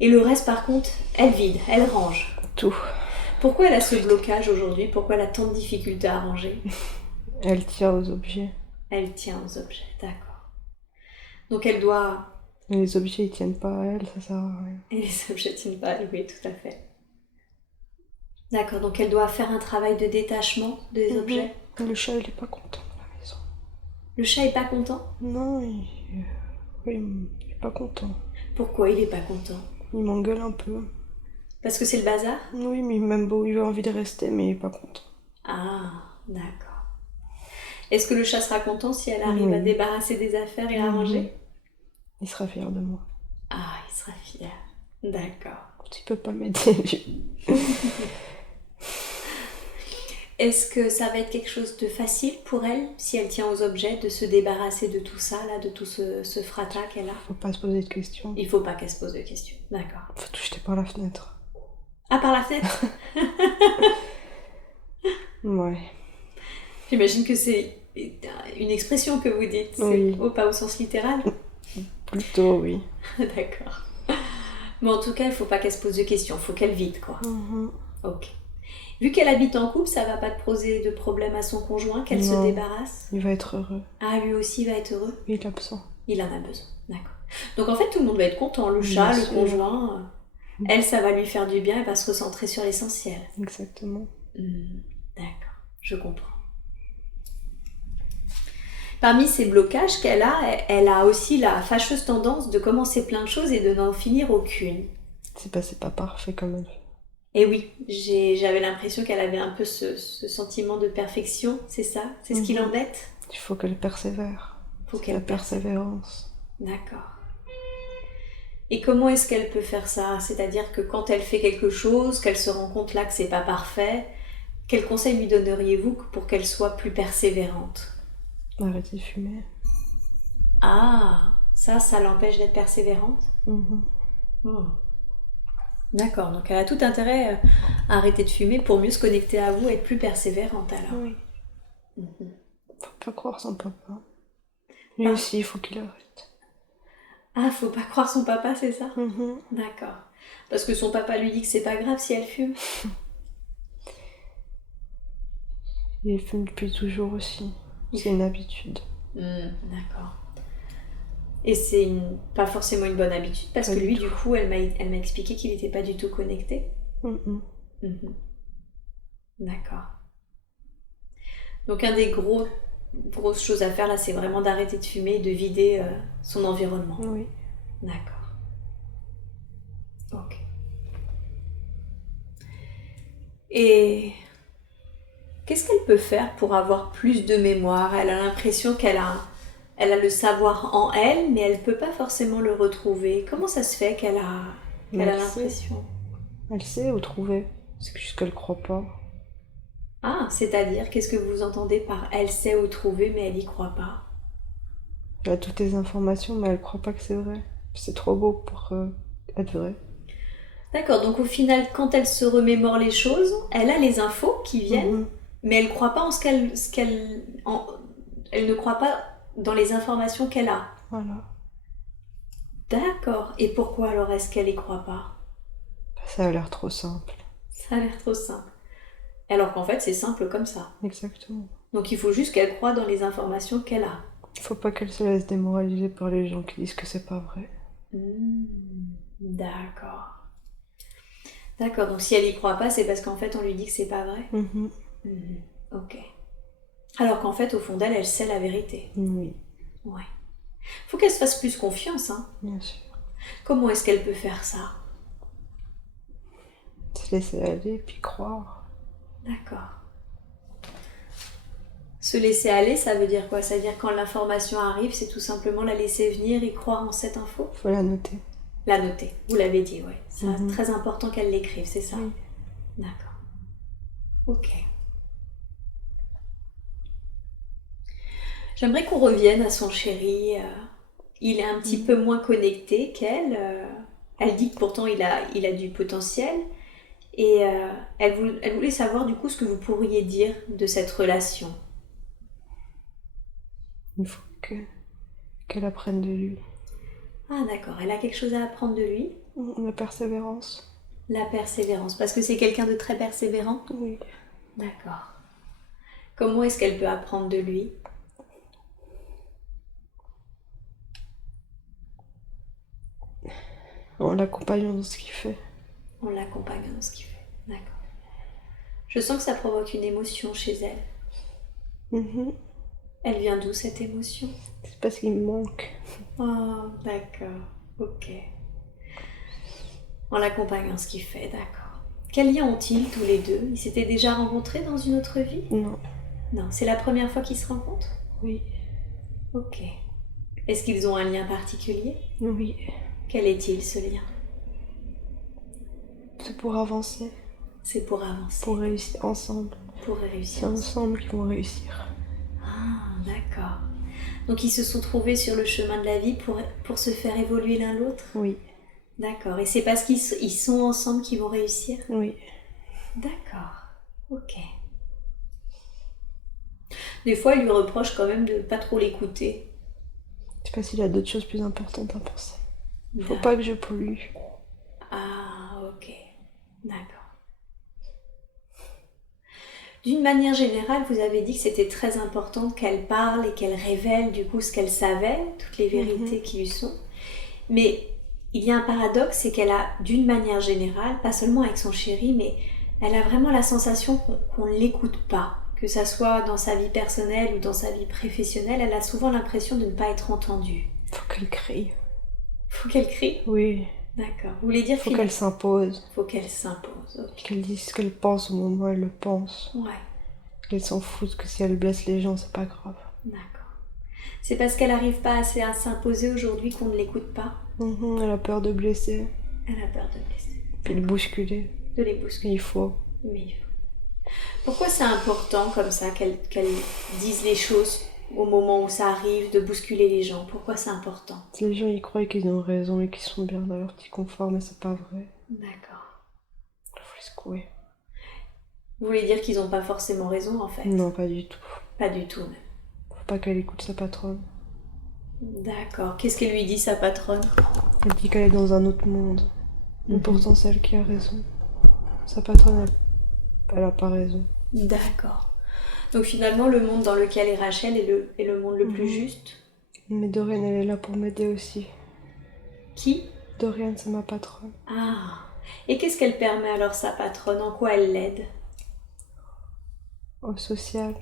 Et le reste, par contre, elle vide, elle range. Tout. Pourquoi elle a ce blocage aujourd'hui? Pourquoi elle a tant de difficultés à ranger? Elle tient aux objets. Elle tient aux objets, d'accord. Donc elle doit... Et les objets, ils tiennent pas à elle, ça sert à rien. Et les objets tiennent pas à elle, oui, tout à fait. D'accord, donc elle doit faire un travail de détachement des objets. Le chat, il est pas content de la maison. Le chat est pas content? Non, il est pas content. Pourquoi il est pas content? Il m'engueule un peu. Parce que c'est le bazar? Oui, mais même beau, il a envie de rester, mais il est pas content. Ah, d'accord. Est-ce que le chat sera content si elle arrive à débarrasser des affaires et à ranger? Il sera fier de moi. Ah, il sera fier. D'accord. Tu peux pas m'aider. Est-ce que ça va être quelque chose de facile pour elle, si elle tient aux objets, de se débarrasser de tout ça, là, de tout ce fracas qu'elle a? Faut pas se poser de questions. Il faut pas qu'elle se pose de questions, d'accord. Faut tout jeter par la fenêtre. Ah, par la fenêtre? Ouais. J'imagine que c'est une expression que vous dites, oui. Pas au sens littéral? Plutôt, oui. D'accord. Mais en tout cas, il faut pas qu'elle se pose de questions, il faut qu'elle vide, quoi. Ok. Vu qu'elle habite en couple, ça va pas te poser de problème à son conjoint, qu'elle se débarrasse? Il va être heureux. Ah, lui aussi va être heureux? Il a besoin. Il en a besoin, d'accord. Donc en fait, tout le monde va être content, le chat, le conjoint. Elle, ça va lui faire du bien, elle va se recentrer sur l'essentiel. Exactement. D'accord, je comprends. Parmi ces blocages qu'elle a, elle a aussi la fâcheuse tendance de commencer plein de choses et de n'en finir aucune. C'est pas parfait comme elle. Et oui, j'avais l'impression qu'elle avait un peu ce sentiment de perfection, c'est ça? C'est ce qui l'embête? Il faut qu'elle persévère. Faut qu'elle persévérance. D'accord. Et comment est-ce qu'elle peut faire ça? C'est-à-dire que quand elle fait quelque chose, qu'elle se rend compte là que c'est pas parfait, quel conseil lui donneriez-vous pour qu'elle soit plus persévérante? Arrêter de fumer. Ah, ça l'empêche d'être persévérante? D'accord, donc elle a tout intérêt à arrêter de fumer pour mieux se connecter à vous et être plus persévérante alors. Oui. Faut pas croire son papa. Lui aussi, il faut qu'il arrête. Ah, faut pas croire son papa, c'est ça? D'accord. Parce que son papa lui dit que c'est pas grave si elle fume? Il fume depuis toujours aussi. C'est une habitude. D'accord. Et c'est pas forcément une bonne habitude, parce que lui, du coup, elle m'a expliqué qu'il n'était pas du tout connecté. D'accord. Donc, un des grosses choses à faire, là, c'est vraiment d'arrêter de fumer et de vider son environnement. Oui. D'accord. Ok. Et qu'est-ce qu'elle peut faire pour avoir plus de mémoire? Elle a l'impression qu'elle a le savoir en elle, mais elle ne peut pas forcément le retrouver. Comment ça se fait qu'elle a l'impression? Elle sait où trouver. C'est juste qu'elle ne croit pas. Ah, c'est-à-dire, qu'est-ce que vous entendez par elle sait où trouver, mais elle n'y croit pas? Elle a toutes les informations, mais elle ne croit pas que c'est vrai. C'est trop beau pour être vrai. D'accord, donc au final, quand elle se remémore les choses, elle a les infos qui viennent, mais elle ne croit pas en elle ne croit pas dans les informations qu'elle a. Voilà. D'accord. Et pourquoi alors est-ce qu'elle y croit pas? Ça a l'air trop simple. Ça a l'air trop simple. Alors qu'en fait, c'est simple comme ça. Exactement. Donc il faut juste qu'elle croie dans les informations qu'elle a. Il faut pas qu'elle se laisse démoraliser par les gens qui disent que c'est pas vrai. D'accord. D'accord, donc si elle y croit pas, c'est parce qu'en fait on lui dit que c'est pas vrai? Ok. Alors qu'en fait, au fond d'elle, elle sait la vérité. Oui. Ouais. Faut qu'elle se fasse plus confiance, hein. Bien sûr. Comment est-ce qu'elle peut faire ça? Se laisser aller, puis croire. D'accord. Se laisser aller, ça veut dire quoi? Ça veut dire quand l'information arrive, c'est tout simplement la laisser venir et croire en cette info? Faut la noter. La noter, vous l'avez dit, ouais. C'est très important qu'elle l'écrive, c'est ça? D'accord. Ok. J'aimerais qu'on revienne à son chéri. Il est un petit peu moins connecté qu'elle. Elle dit que pourtant il a du potentiel. Et elle voulait savoir du coup ce que vous pourriez dire de cette relation. Il faut qu'elle apprenne de lui. Ah d'accord, elle a quelque chose à apprendre de lui. La persévérance. La persévérance, parce que c'est quelqu'un de très persévérant. Oui. D'accord. Comment est-ce qu'elle peut apprendre de lui? En l'accompagnant dans ce qu'il fait. En l'accompagnant dans ce qu'il fait, d'accord. Je sens que ça provoque une émotion chez elle. Elle vient d'où cette émotion? C'est parce qu'il me manque. Oh, d'accord, ok. En l'accompagnant dans ce qu'il fait, d'accord. Quel lien ont-ils tous les deux? Ils s'étaient déjà rencontrés dans une autre vie? Non. Non, c'est la première fois qu'ils se rencontrent? Oui. Ok. Est-ce qu'ils ont un lien particulier? Oui. Quel est-il, ce lien? C'est pour avancer. C'est pour avancer. Pour réussir ensemble. Pour réussir. C'est ensemble qu'ils vont réussir. Ah, d'accord. Donc ils se sont trouvés sur le chemin de la vie pour se faire évoluer l'un l'autre? Oui. D'accord. Et c'est parce qu'ils sont ensemble qu'ils vont réussir? Oui. D'accord. Ok. Des fois, il lui reproche quand même de pas trop l'écouter. C'est parce qu'il a d'autres choses plus importantes à penser. Faut pas que je pollue. Ah, ok. D'accord. D'une manière générale, vous avez dit que c'était très important qu'elle parle et qu'elle révèle du coup ce qu'elle savait, toutes les vérités qui lui sont. Mais il y a un paradoxe, c'est qu'elle a, d'une manière générale, pas seulement avec son chéri, mais elle a vraiment la sensation qu'on ne l'écoute pas. Que ça soit dans sa vie personnelle ou dans sa vie professionnelle, elle a souvent l'impression de ne pas être entendue. Faut qu'elle crie. Faut qu'elle crie? Oui. D'accord. Vous voulez dire Faut qu'elle s'impose. Faut qu'elle s'impose, ok. Qu'elle dise ce qu'elle pense au moment où elle le pense. Ouais. Qu'elle s'en fout, que si elle blesse les gens, c'est pas grave. D'accord. C'est parce qu'elle n'arrive pas assez à s'imposer aujourd'hui qu'on ne l'écoute pas? Elle a peur de blesser. Elle a peur de blesser. Puis de bousculer. De les bousculer. Il faut. Mais il faut. Pourquoi c'est important comme ça qu'elle dise les choses au moment où ça arrive, de bousculer les gens? Pourquoi c'est important? Les gens ils croient qu'ils ont raison et qu'ils sont bien dans leur petit confort, mais c'est pas vrai. D'accord. Il faut les secouer. Vous voulez dire qu'ils n'ont pas forcément raison en fait? Non, pas du tout. Pas du tout même. Faut pas qu'elle écoute sa patronne. D'accord. Qu'est-ce qu'elle lui dit, sa patronne? Elle dit qu'elle est dans un autre monde. Mais pourtant c'est elle qui a raison. Sa patronne, elle a pas raison. D'accord. Donc finalement, le monde dans lequel est Rachel est le monde le plus juste? Mais Dorian, elle est là pour m'aider aussi. Qui? Dorian, c'est ma patronne. Ah. Et qu'est-ce qu'elle permet alors, sa patronne? En quoi elle l'aide? Au social.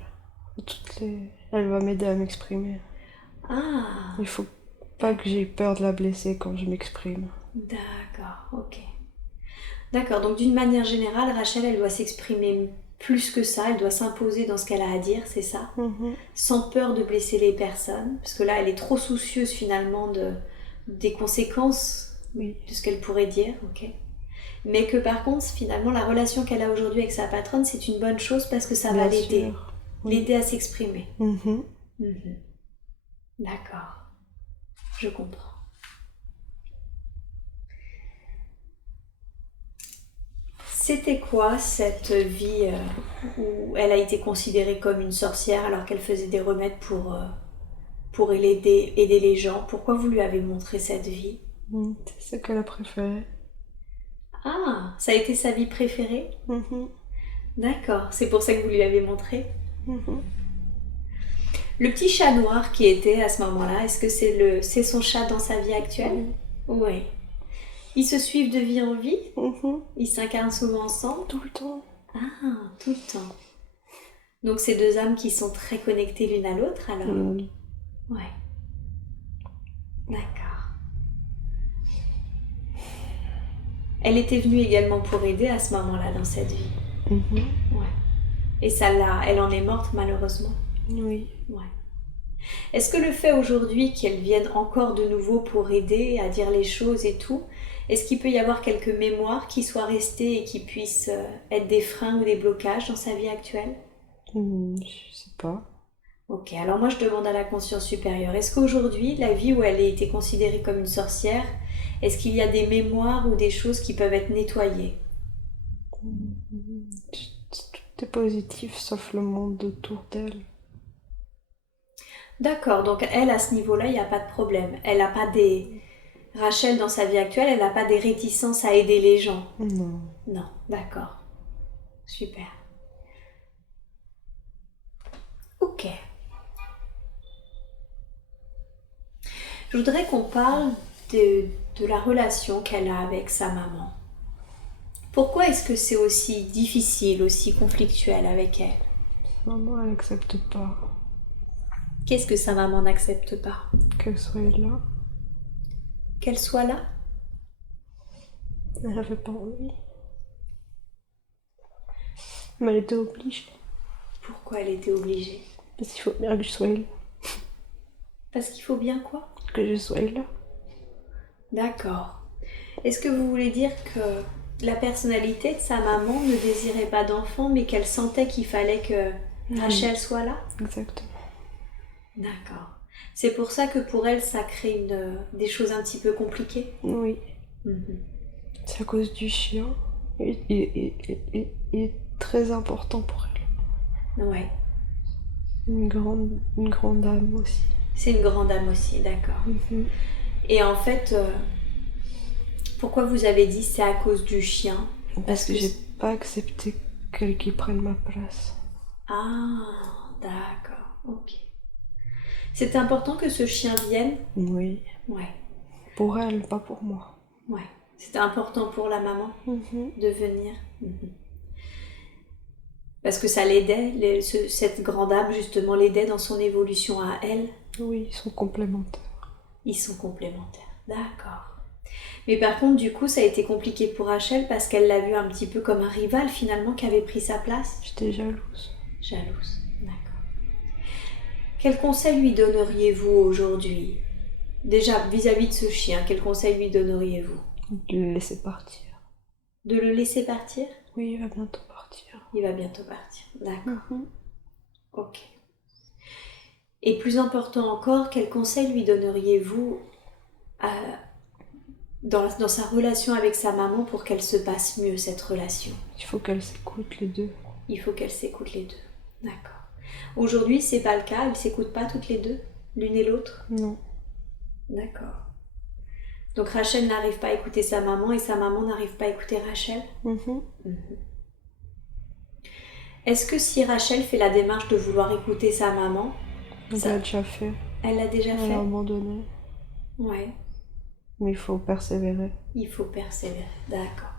Elle va m'aider à m'exprimer. Ah. Il faut pas que j'ai peur de la blesser quand je m'exprime. D'accord, ok. D'accord, donc d'une manière générale, Rachel, elle doit s'exprimer plus que ça, elle doit s'imposer dans ce qu'elle a à dire, c'est ça? Sans peur de blesser les personnes, parce que là, elle est trop soucieuse finalement des conséquences de ce qu'elle pourrait dire, ok. Mais que par contre, finalement, la relation qu'elle a aujourd'hui avec sa patronne, c'est une bonne chose parce que ça va l'aider. L'aider à s'exprimer. D'accord, je comprends. C'était quoi cette vie où elle a été considérée comme une sorcière alors qu'elle faisait des remèdes pour aider les gens? Pourquoi vous lui avez montré cette vie? C'est ce qu'elle a préféré. Ah, ça a été sa vie préférée? D'accord, c'est pour ça que vous lui avez montré? Le petit chat noir qui était à ce moment-là, est-ce que c'est son chat dans sa vie actuelle? Oui. Ils se suivent de vie en vie? Ils s'incarnent souvent ensemble? Tout le temps. Ah, tout le temps. Donc ces deux âmes qui sont très connectées l'une à l'autre alors? Oui. Ouais. D'accord. Elle était venue également pour aider à ce moment-là dans cette vie? Ouais. Et elle en est morte malheureusement? Oui. Ouais. Est-ce que le fait aujourd'hui qu'elle vienne encore de nouveau pour aider à dire les choses et tout, est-ce qu'il peut y avoir quelques mémoires qui soient restées et qui puissent être des freins ou des blocages dans sa vie actuelle? Je sais pas. Ok, alors moi je demande à la conscience supérieure, est-ce qu'aujourd'hui, la vie où elle a été considérée comme une sorcière, est-ce qu'il y a des mémoires ou des choses qui peuvent être nettoyées? Tout est positif sauf le monde autour d'elle. D'accord, donc elle, à ce niveau-là, il n'y a pas de problème. Elle n'a pas des... Rachel, dans sa vie actuelle, elle n'a pas des réticences à aider les gens. Non. Non, d'accord. Super. Ok. Je voudrais qu'on parle de la relation qu'elle a avec sa maman. Pourquoi est-ce que c'est aussi difficile, aussi conflictuel avec elle? Sa maman, elle n'accepte pas. Qu'est-ce que sa maman n'accepte pas? Qu'elle soit là. Qu'elle soit là? Elle n'avait pas envie. Mais elle était obligée. Pourquoi elle était obligée? Parce qu'il faut bien que je sois là. Parce qu'il faut bien quoi? Que je sois là. D'accord. Est-ce que vous voulez dire que la personnalité de sa maman ne désirait pas d'enfant, mais qu'elle sentait qu'il fallait que Rachel soit là? Exactement. D'accord. C'est pour ça que pour elle, ça crée des choses un petit peu compliquées? Oui. C'est à cause du chien. Il est très important pour elle. Ouais. Une grande âme aussi. C'est une grande âme aussi, d'accord. Et en fait, pourquoi vous avez dit c'est à cause du chien? Parce que j'ai pas accepté qu'elle qui prenne ma place. Ah, d'accord, ok. C'est important que ce chien vienne? Oui. Ouais. Pour elle, pas pour moi. Ouais. C'était important pour la maman de venir. Parce que ça l'aidait, cette grande âme justement l'aidait dans son évolution à elle. Oui, ils sont complémentaires. Ils sont complémentaires, d'accord. Mais par contre, du coup, ça a été compliqué pour Rachel parce qu'elle l'a vu un petit peu comme un rival finalement qui avait pris sa place. J'étais jalouse. Jalouse, d'accord. Quel conseil lui donneriez-vous aujourd'hui? Déjà, vis-à-vis de ce chien, quel conseil lui donneriez-vous? De le laisser partir. De le laisser partir? Oui, il va bientôt partir. Il va bientôt partir, d'accord. Ok. Et plus important encore, quel conseil lui donneriez-vous dans sa relation avec sa maman pour qu'elle se passe mieux, cette relation? Il faut qu'elle s'écoute les deux. Il faut qu'elle s'écoute les deux, d'accord. Aujourd'hui, c'est pas le cas, elles s'écoutent pas toutes les deux, l'une et l'autre? Non. D'accord. Donc Rachel n'arrive pas à écouter sa maman et sa maman n'arrive pas à écouter Rachel? Est-ce que si Rachel fait la démarche de vouloir écouter sa maman... Elle l'a déjà fait. Elle l'a déjà fait? À un moment donné. Ouais. Mais il faut persévérer. Il faut persévérer, d'accord.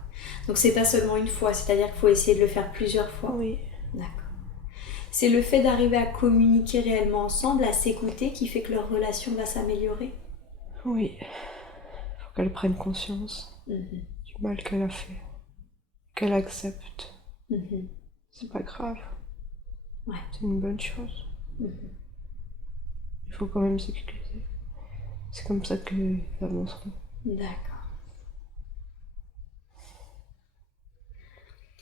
Donc c'est pas seulement une fois, c'est-à-dire qu'il faut essayer de le faire plusieurs fois? Oui. D'accord. C'est le fait d'arriver à communiquer réellement ensemble, à s'écouter, qui fait que leur relation va s'améliorer? Oui. Il faut qu'elle prenne conscience du mal qu'elle a fait. Qu'elle accepte. C'est pas grave. Ouais. C'est une bonne chose. Il faut quand même s'excuser. C'est comme ça qu'ils avanceront. D'accord.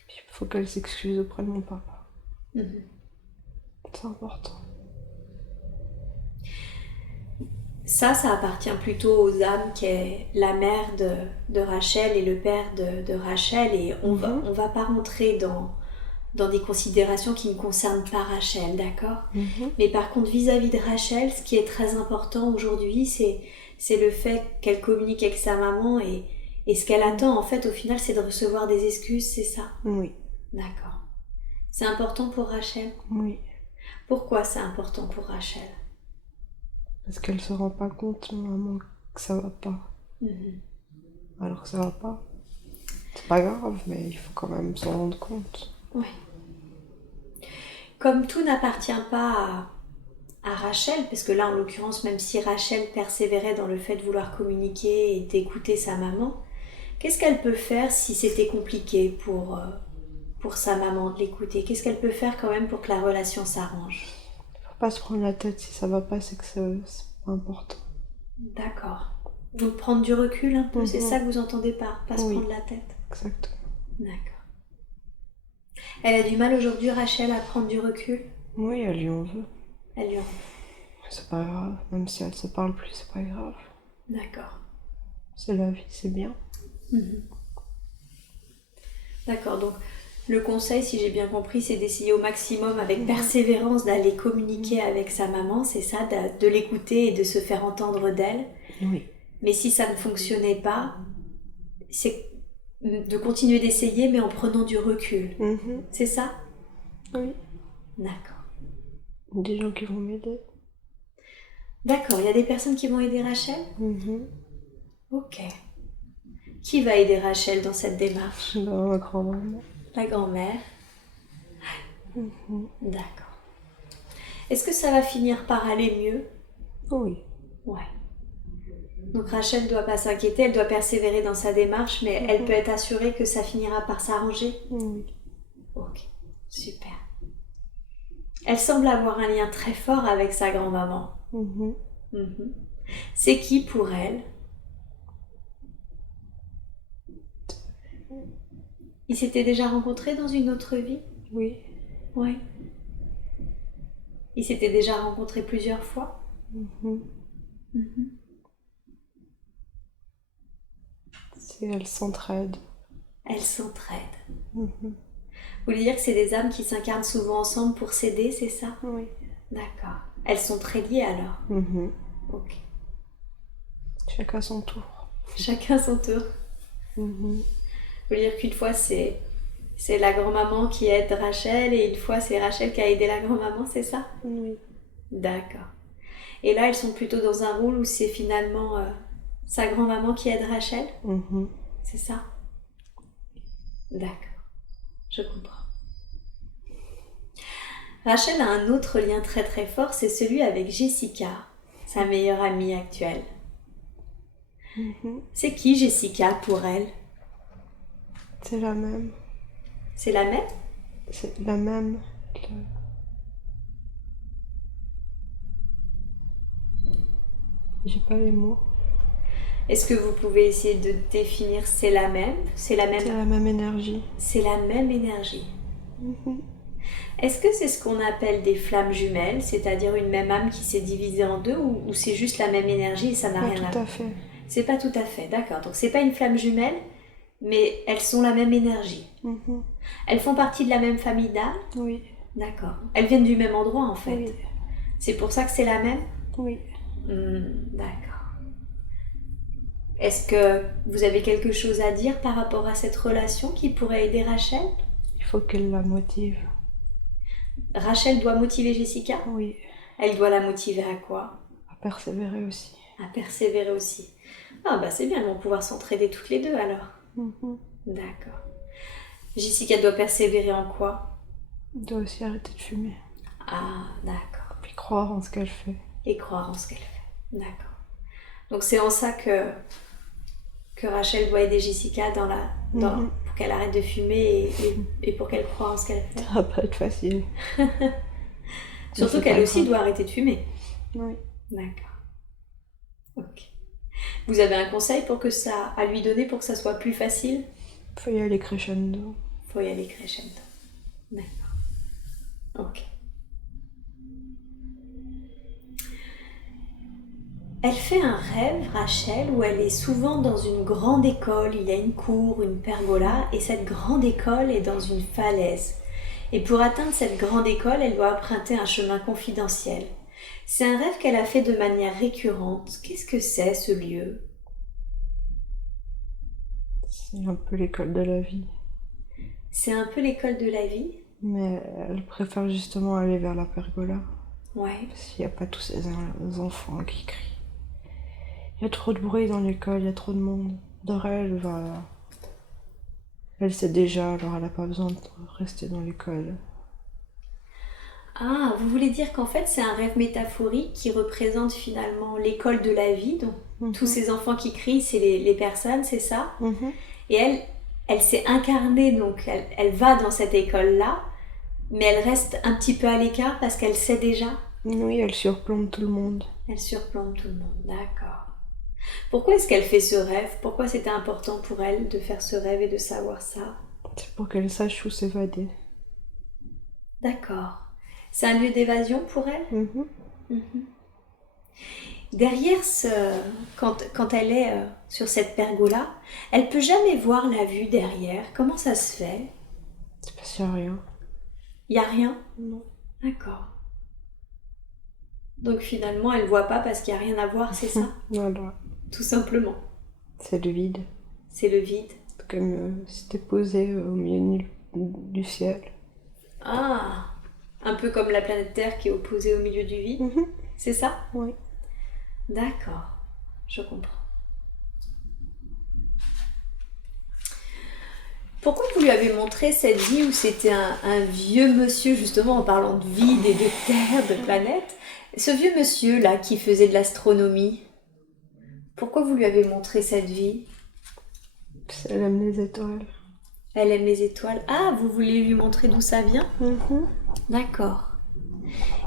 Il faut qu'elle s'excuse auprès de mon papa. C'est important. Ça appartient plutôt aux âmes qui est la mère de Rachel et le père de Rachel, et on va pas rentrer dans des considérations qui ne concernent pas Rachel, d'accord? Mais par contre, vis-à-vis de Rachel, ce qui est très important aujourd'hui, c'est le fait qu'elle communique avec sa maman, et ce qu'elle attend, en fait, au final, c'est de recevoir des excuses, c'est ça? Oui. D'accord. C'est important pour Rachel? Oui. Pourquoi c'est important pour Rachel? Parce qu'elle se rend pas compte, maman, que ça va pas. Alors que ça va pas. C'est pas grave, mais il faut quand même s'en rendre compte. Oui. Comme tout n'appartient pas à Rachel, parce que là, en l'occurrence, même si Rachel persévérait dans le fait de vouloir communiquer et d'écouter sa maman, qu'est-ce qu'elle peut faire si c'était compliqué pour sa maman de l'écouter? Qu'est-ce qu'elle peut faire quand même pour que la relation s'arrange? Faut pas se prendre la tête, si ça va pas, c'est que c'est pas important. D'accord. Donc prendre du recul un peu, c'est ça que vous entendez par pas se prendre la tête? Exactement. D'accord. Elle a du mal aujourd'hui, Rachel, à prendre du recul? Oui, elle lui en veut. Elle lui en veut. C'est pas grave, même si elle se parle plus, c'est pas grave. D'accord. C'est la vie, c'est bien. D'accord, donc Le conseil, si j'ai bien compris, c'est d'essayer au maximum, avec persévérance, d'aller communiquer avec sa maman, c'est ça, de l'écouter et de se faire entendre d'elle. Oui. Mais si ça ne fonctionnait pas, c'est de continuer d'essayer, mais en prenant du recul. C'est ça? Oui. D'accord. Des gens qui vont m'aider. D'accord, il y a des personnes qui vont aider Rachel? Ok. Qui va aider Rachel dans cette démarche? Ma grand-maman. La grand-mère? D'accord. Est-ce que ça va finir par aller mieux? Oui. Ouais. Donc Rachel ne doit pas s'inquiéter, elle doit persévérer dans sa démarche, mais elle peut être assurée que ça finira par s'arranger? Oui. Ok, super. Elle semble avoir un lien très fort avec sa grand-maman. C'est qui pour elle? Ils s'étaient déjà rencontrés dans une autre vie? Oui. Oui. Ils s'étaient déjà rencontrés plusieurs fois? Elles s'entraident. Elles s'entraident. Vous voulez dire que c'est des âmes qui s'incarnent souvent ensemble pour s'aider, c'est ça? Oui. D'accord. Elles sont très liées alors? Ok. Chacun son tour. Chacun son tour. Vous voulez dire qu'une fois c'est la grand-maman qui aide Rachel et une fois c'est Rachel qui a aidé la grand-maman, c'est ça? Oui. D'accord. Et là elles sont plutôt dans un rôle où c'est finalement sa grand-maman qui aide Rachel? C'est ça? D'accord. Je comprends. Rachel a un autre lien très très fort, c'est celui avec Jessica, sa meilleure amie actuelle. C'est qui Jessica pour elle? C'est la même. C'est la même? C'est la même. J'ai pas les mots. Est-ce que vous pouvez essayer de définir c'est la même? C'est la même... C'est la même énergie. C'est la même énergie. Est-ce que c'est ce qu'on appelle des flammes jumelles, c'est-à-dire une même âme qui s'est divisée en deux, ou c'est juste la même énergie et ça n'a rien à voir? Pas tout à fait. C'est pas tout à fait, d'accord. Donc c'est pas une flamme jumelle, mais elles sont la même énergie. Elles font partie de la même famille d'âmes? Oui. D'accord. Elles viennent du même endroit en fait? Oui. C'est pour ça que c'est la même? Oui. D'accord. Est-ce que vous avez quelque chose à dire par rapport à cette relation qui pourrait aider Rachel? Il faut qu'elle la motive. Rachel doit motiver Jessica? Oui. Elle doit la motiver à quoi? À persévérer aussi. À persévérer aussi. Ah bah c'est bien, elles vont pouvoir s'entraider toutes les deux alors. D'accord. Jessica doit persévérer en quoi? Elle doit aussi arrêter de fumer. Ah, d'accord. Et croire en ce qu'elle fait. Et croire en ce qu'elle fait. D'accord. Donc c'est en ça que Rachel doit aider Jessica pour qu'elle arrête de fumer et pour qu'elle croie en ce qu'elle fait. Ça va pas être facile. Surtout qu'elle aussi doit arrêter de fumer. Oui. D'accord. Ok. Vous avez un conseil à lui donner pour que ça soit plus facile? Faut y aller crescendo. Faut y aller crescendo. D'accord. Ok. Elle fait un rêve, Rachel, où elle est souvent dans une grande école. Il y a une cour, une pergola, et cette grande école est dans une falaise. Et pour atteindre cette grande école, elle doit emprunter un chemin confidentiel. C'est un rêve qu'elle a fait de manière récurrente. Qu'est-ce que c'est, ce lieu? C'est un peu l'école de la vie. C'est un peu l'école de la vie? Mais elle préfère justement aller vers la pergola. Ouais. Parce qu'il n'y a pas tous ces enfants qui crient. Il y a trop de bruit dans l'école, il y a trop de monde. Elle sait déjà, alors elle n'a pas besoin de rester dans l'école. Ah, vous voulez dire qu'en fait c'est un rêve métaphorique qui représente finalement l'école de la vie, donc tous ces enfants qui crient, c'est les personnes, c'est ça? Et elle s'est incarnée, donc elle va dans cette école-là, mais elle reste un petit peu à l'écart parce qu'elle sait déjà? Oui, elle surplombe tout le monde. Elle surplombe tout le monde, d'accord. Pourquoi est-ce qu'elle fait ce rêve? Pourquoi c'était important pour elle de faire ce rêve et de savoir ça? C'est pour qu'elle sache où s'évader. D'accord. C'est un lieu d'évasion pour elle? Derrière quand elle est sur cette pergola, elle peut jamais voir la vue derrière. Comment ça se fait? C'est parce qu'il n'y a rien. Il n'y a rien? Non. D'accord. Donc finalement, elle ne voit pas parce qu'il n'y a rien à voir, c'est ça? Voilà. Tout simplement. C'est le vide. C'est le vide. Comme si t'es posé au milieu du ciel. Ah, un peu comme la planète Terre qui est opposée au milieu du vide. C'est ça? Oui. D'accord, je comprends. Pourquoi vous lui avez montré cette vie où c'était un vieux monsieur, justement en parlant de vide et de terre, de planète, ce vieux monsieur là qui faisait de l'astronomie, pourquoi vous lui avez montré cette vie? Parce qu'elle aime les étoiles. Elle aime les étoiles. Ah, vous voulez lui montrer d'où ça vient? D'accord.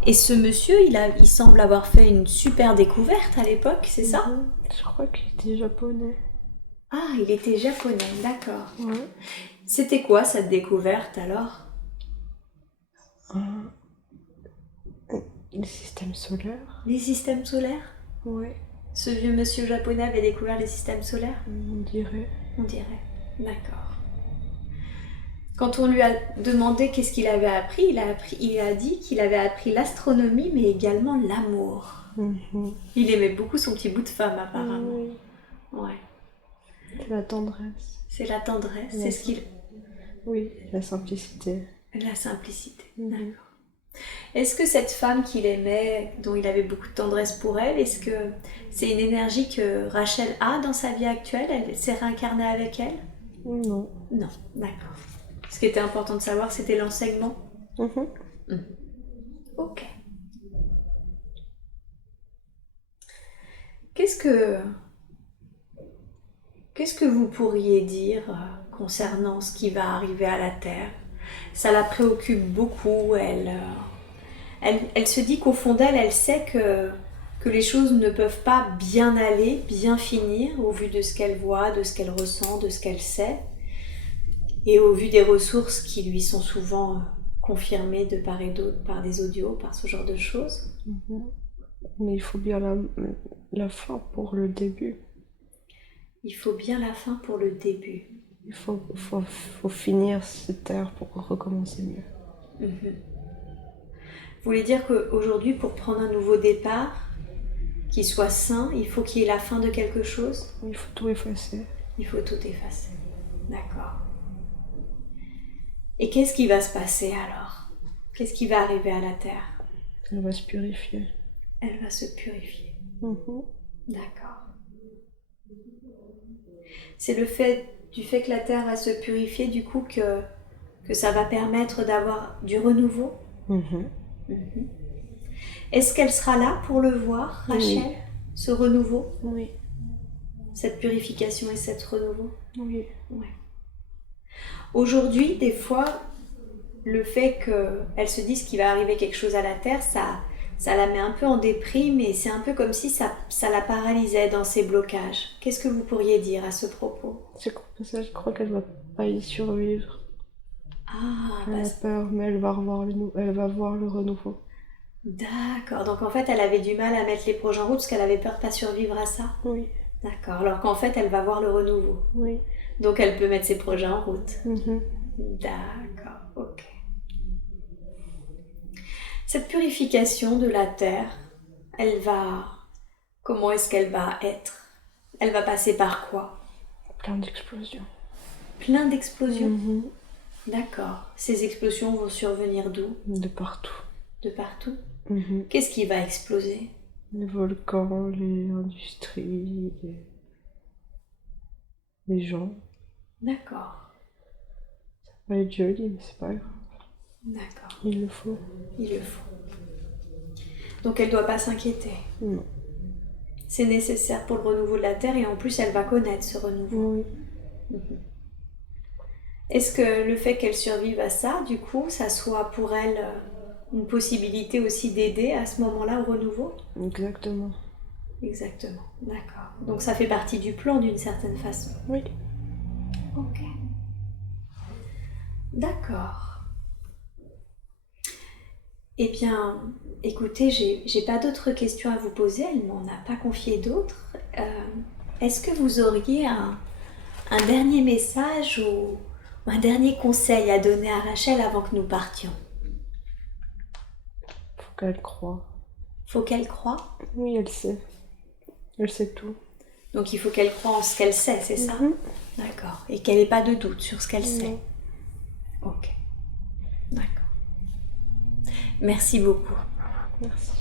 Et ce monsieur, il semble avoir fait une super découverte à l'époque, c'est ça? Je crois qu'il était japonais. Ah, il était japonais, d'accord. Ouais. C'était quoi cette découverte alors? Les systèmes solaires. Les systèmes solaires? Oui. Ce vieux monsieur japonais avait découvert les systèmes solaires? On dirait. On dirait, d'accord. Quand on lui a demandé qu'est-ce qu'il avait appris, il a dit qu'il avait appris l'astronomie, mais également l'amour. Il aimait beaucoup son petit bout de femme, apparemment. Oui. Ouais. C'est la tendresse. C'est la tendresse, c'est ce qu'il... Oui, la simplicité. La simplicité, d'accord. Est-ce que cette femme qu'il aimait, dont il avait beaucoup de tendresse pour elle, est-ce que c'est une énergie que Rachel a dans sa vie actuelle? Elle s'est réincarnée avec elle? Non. Non, d'accord. Ce qui était important de savoir, c'était l'enseignement. Ok. Qu'est-ce que vous pourriez dire concernant ce qui va arriver à la Terre? Ça la préoccupe beaucoup. Elle se dit qu'au fond d'elle, elle sait que les choses ne peuvent pas bien aller, bien finir, au vu de ce qu'elle voit, de ce qu'elle ressent, de ce qu'elle sait, et au vu des ressources qui lui sont souvent confirmées de part et d'autre par des audios, par ce genre de choses. Mais il faut bien la fin pour le début. Il faut bien la fin pour le début. Il faut finir cette terre pour recommencer mieux. Vous voulez dire qu'aujourd'hui, pour prendre un nouveau départ, qui soit sain, il faut qu'il y ait la fin de quelque chose? Il faut tout effacer. Il faut tout effacer. D'accord. Et qu'est-ce qui va se passer alors? Qu'est-ce qui va arriver à la Terre? Elle va se purifier. Elle va se purifier. D'accord. C'est du fait que la Terre va se purifier, du coup, que ça va permettre d'avoir du renouveau? Est-ce qu'elle sera là pour le voir, Rachel? Oui. Ce renouveau? Oui. Cette purification et cette renouveau? Oui. Ouais. Aujourd'hui, des fois, le fait qu'elle se dise qu'il va arriver quelque chose à la Terre, ça la met un peu en déprime et c'est un peu comme si ça la paralysait dans ses blocages. Qu'est-ce que vous pourriez dire à ce propos? Je crois qu'elle va pas y survivre. Elle a peur, mais elle va voir le renouveau. D'accord, donc en fait elle avait du mal à mettre les projets en route parce qu'elle avait peur de pas survivre à ça? Oui. D'accord, alors qu'en fait elle va voir le renouveau? Oui. Donc elle peut mettre ses projets en route? D'accord, ok. Cette purification de la Terre, comment est-ce qu'elle va être? Elle va passer par quoi? Plein d'explosions. Plein d'explosions? D'accord. Ces explosions vont survenir d'où? De partout. De partout? Qu'est-ce qui va exploser? Les volcans, les industries, les gens. D'accord. Ça va être joli, mais c'est pas grave. D'accord. Il le faut. Il le faut. Donc elle ne doit pas s'inquiéter? Non. C'est nécessaire pour le renouveau de la Terre et en plus elle va connaître ce renouveau? Oui. Est-ce que le fait qu'elle survive à ça, du coup, ça soit pour elle une possibilité aussi d'aider à ce moment-là au renouveau? Exactement. Exactement, d'accord. Donc ça fait partie du plan d'une certaine façon? Oui. Ok. D'accord. Eh bien, écoutez, j'ai pas d'autres questions à vous poser, elle m'en a pas confié d'autres. Est-ce que vous auriez un dernier message Un dernier conseil à donner à Rachel avant que nous partions. Faut qu'elle croie. Faut qu'elle croie? Oui, elle sait. Elle sait tout. Donc il faut qu'elle croie en ce qu'elle sait, c'est ça? D'accord. Et qu'elle n'ait pas de doute sur ce qu'elle sait. Ok. D'accord. Merci beaucoup. Merci.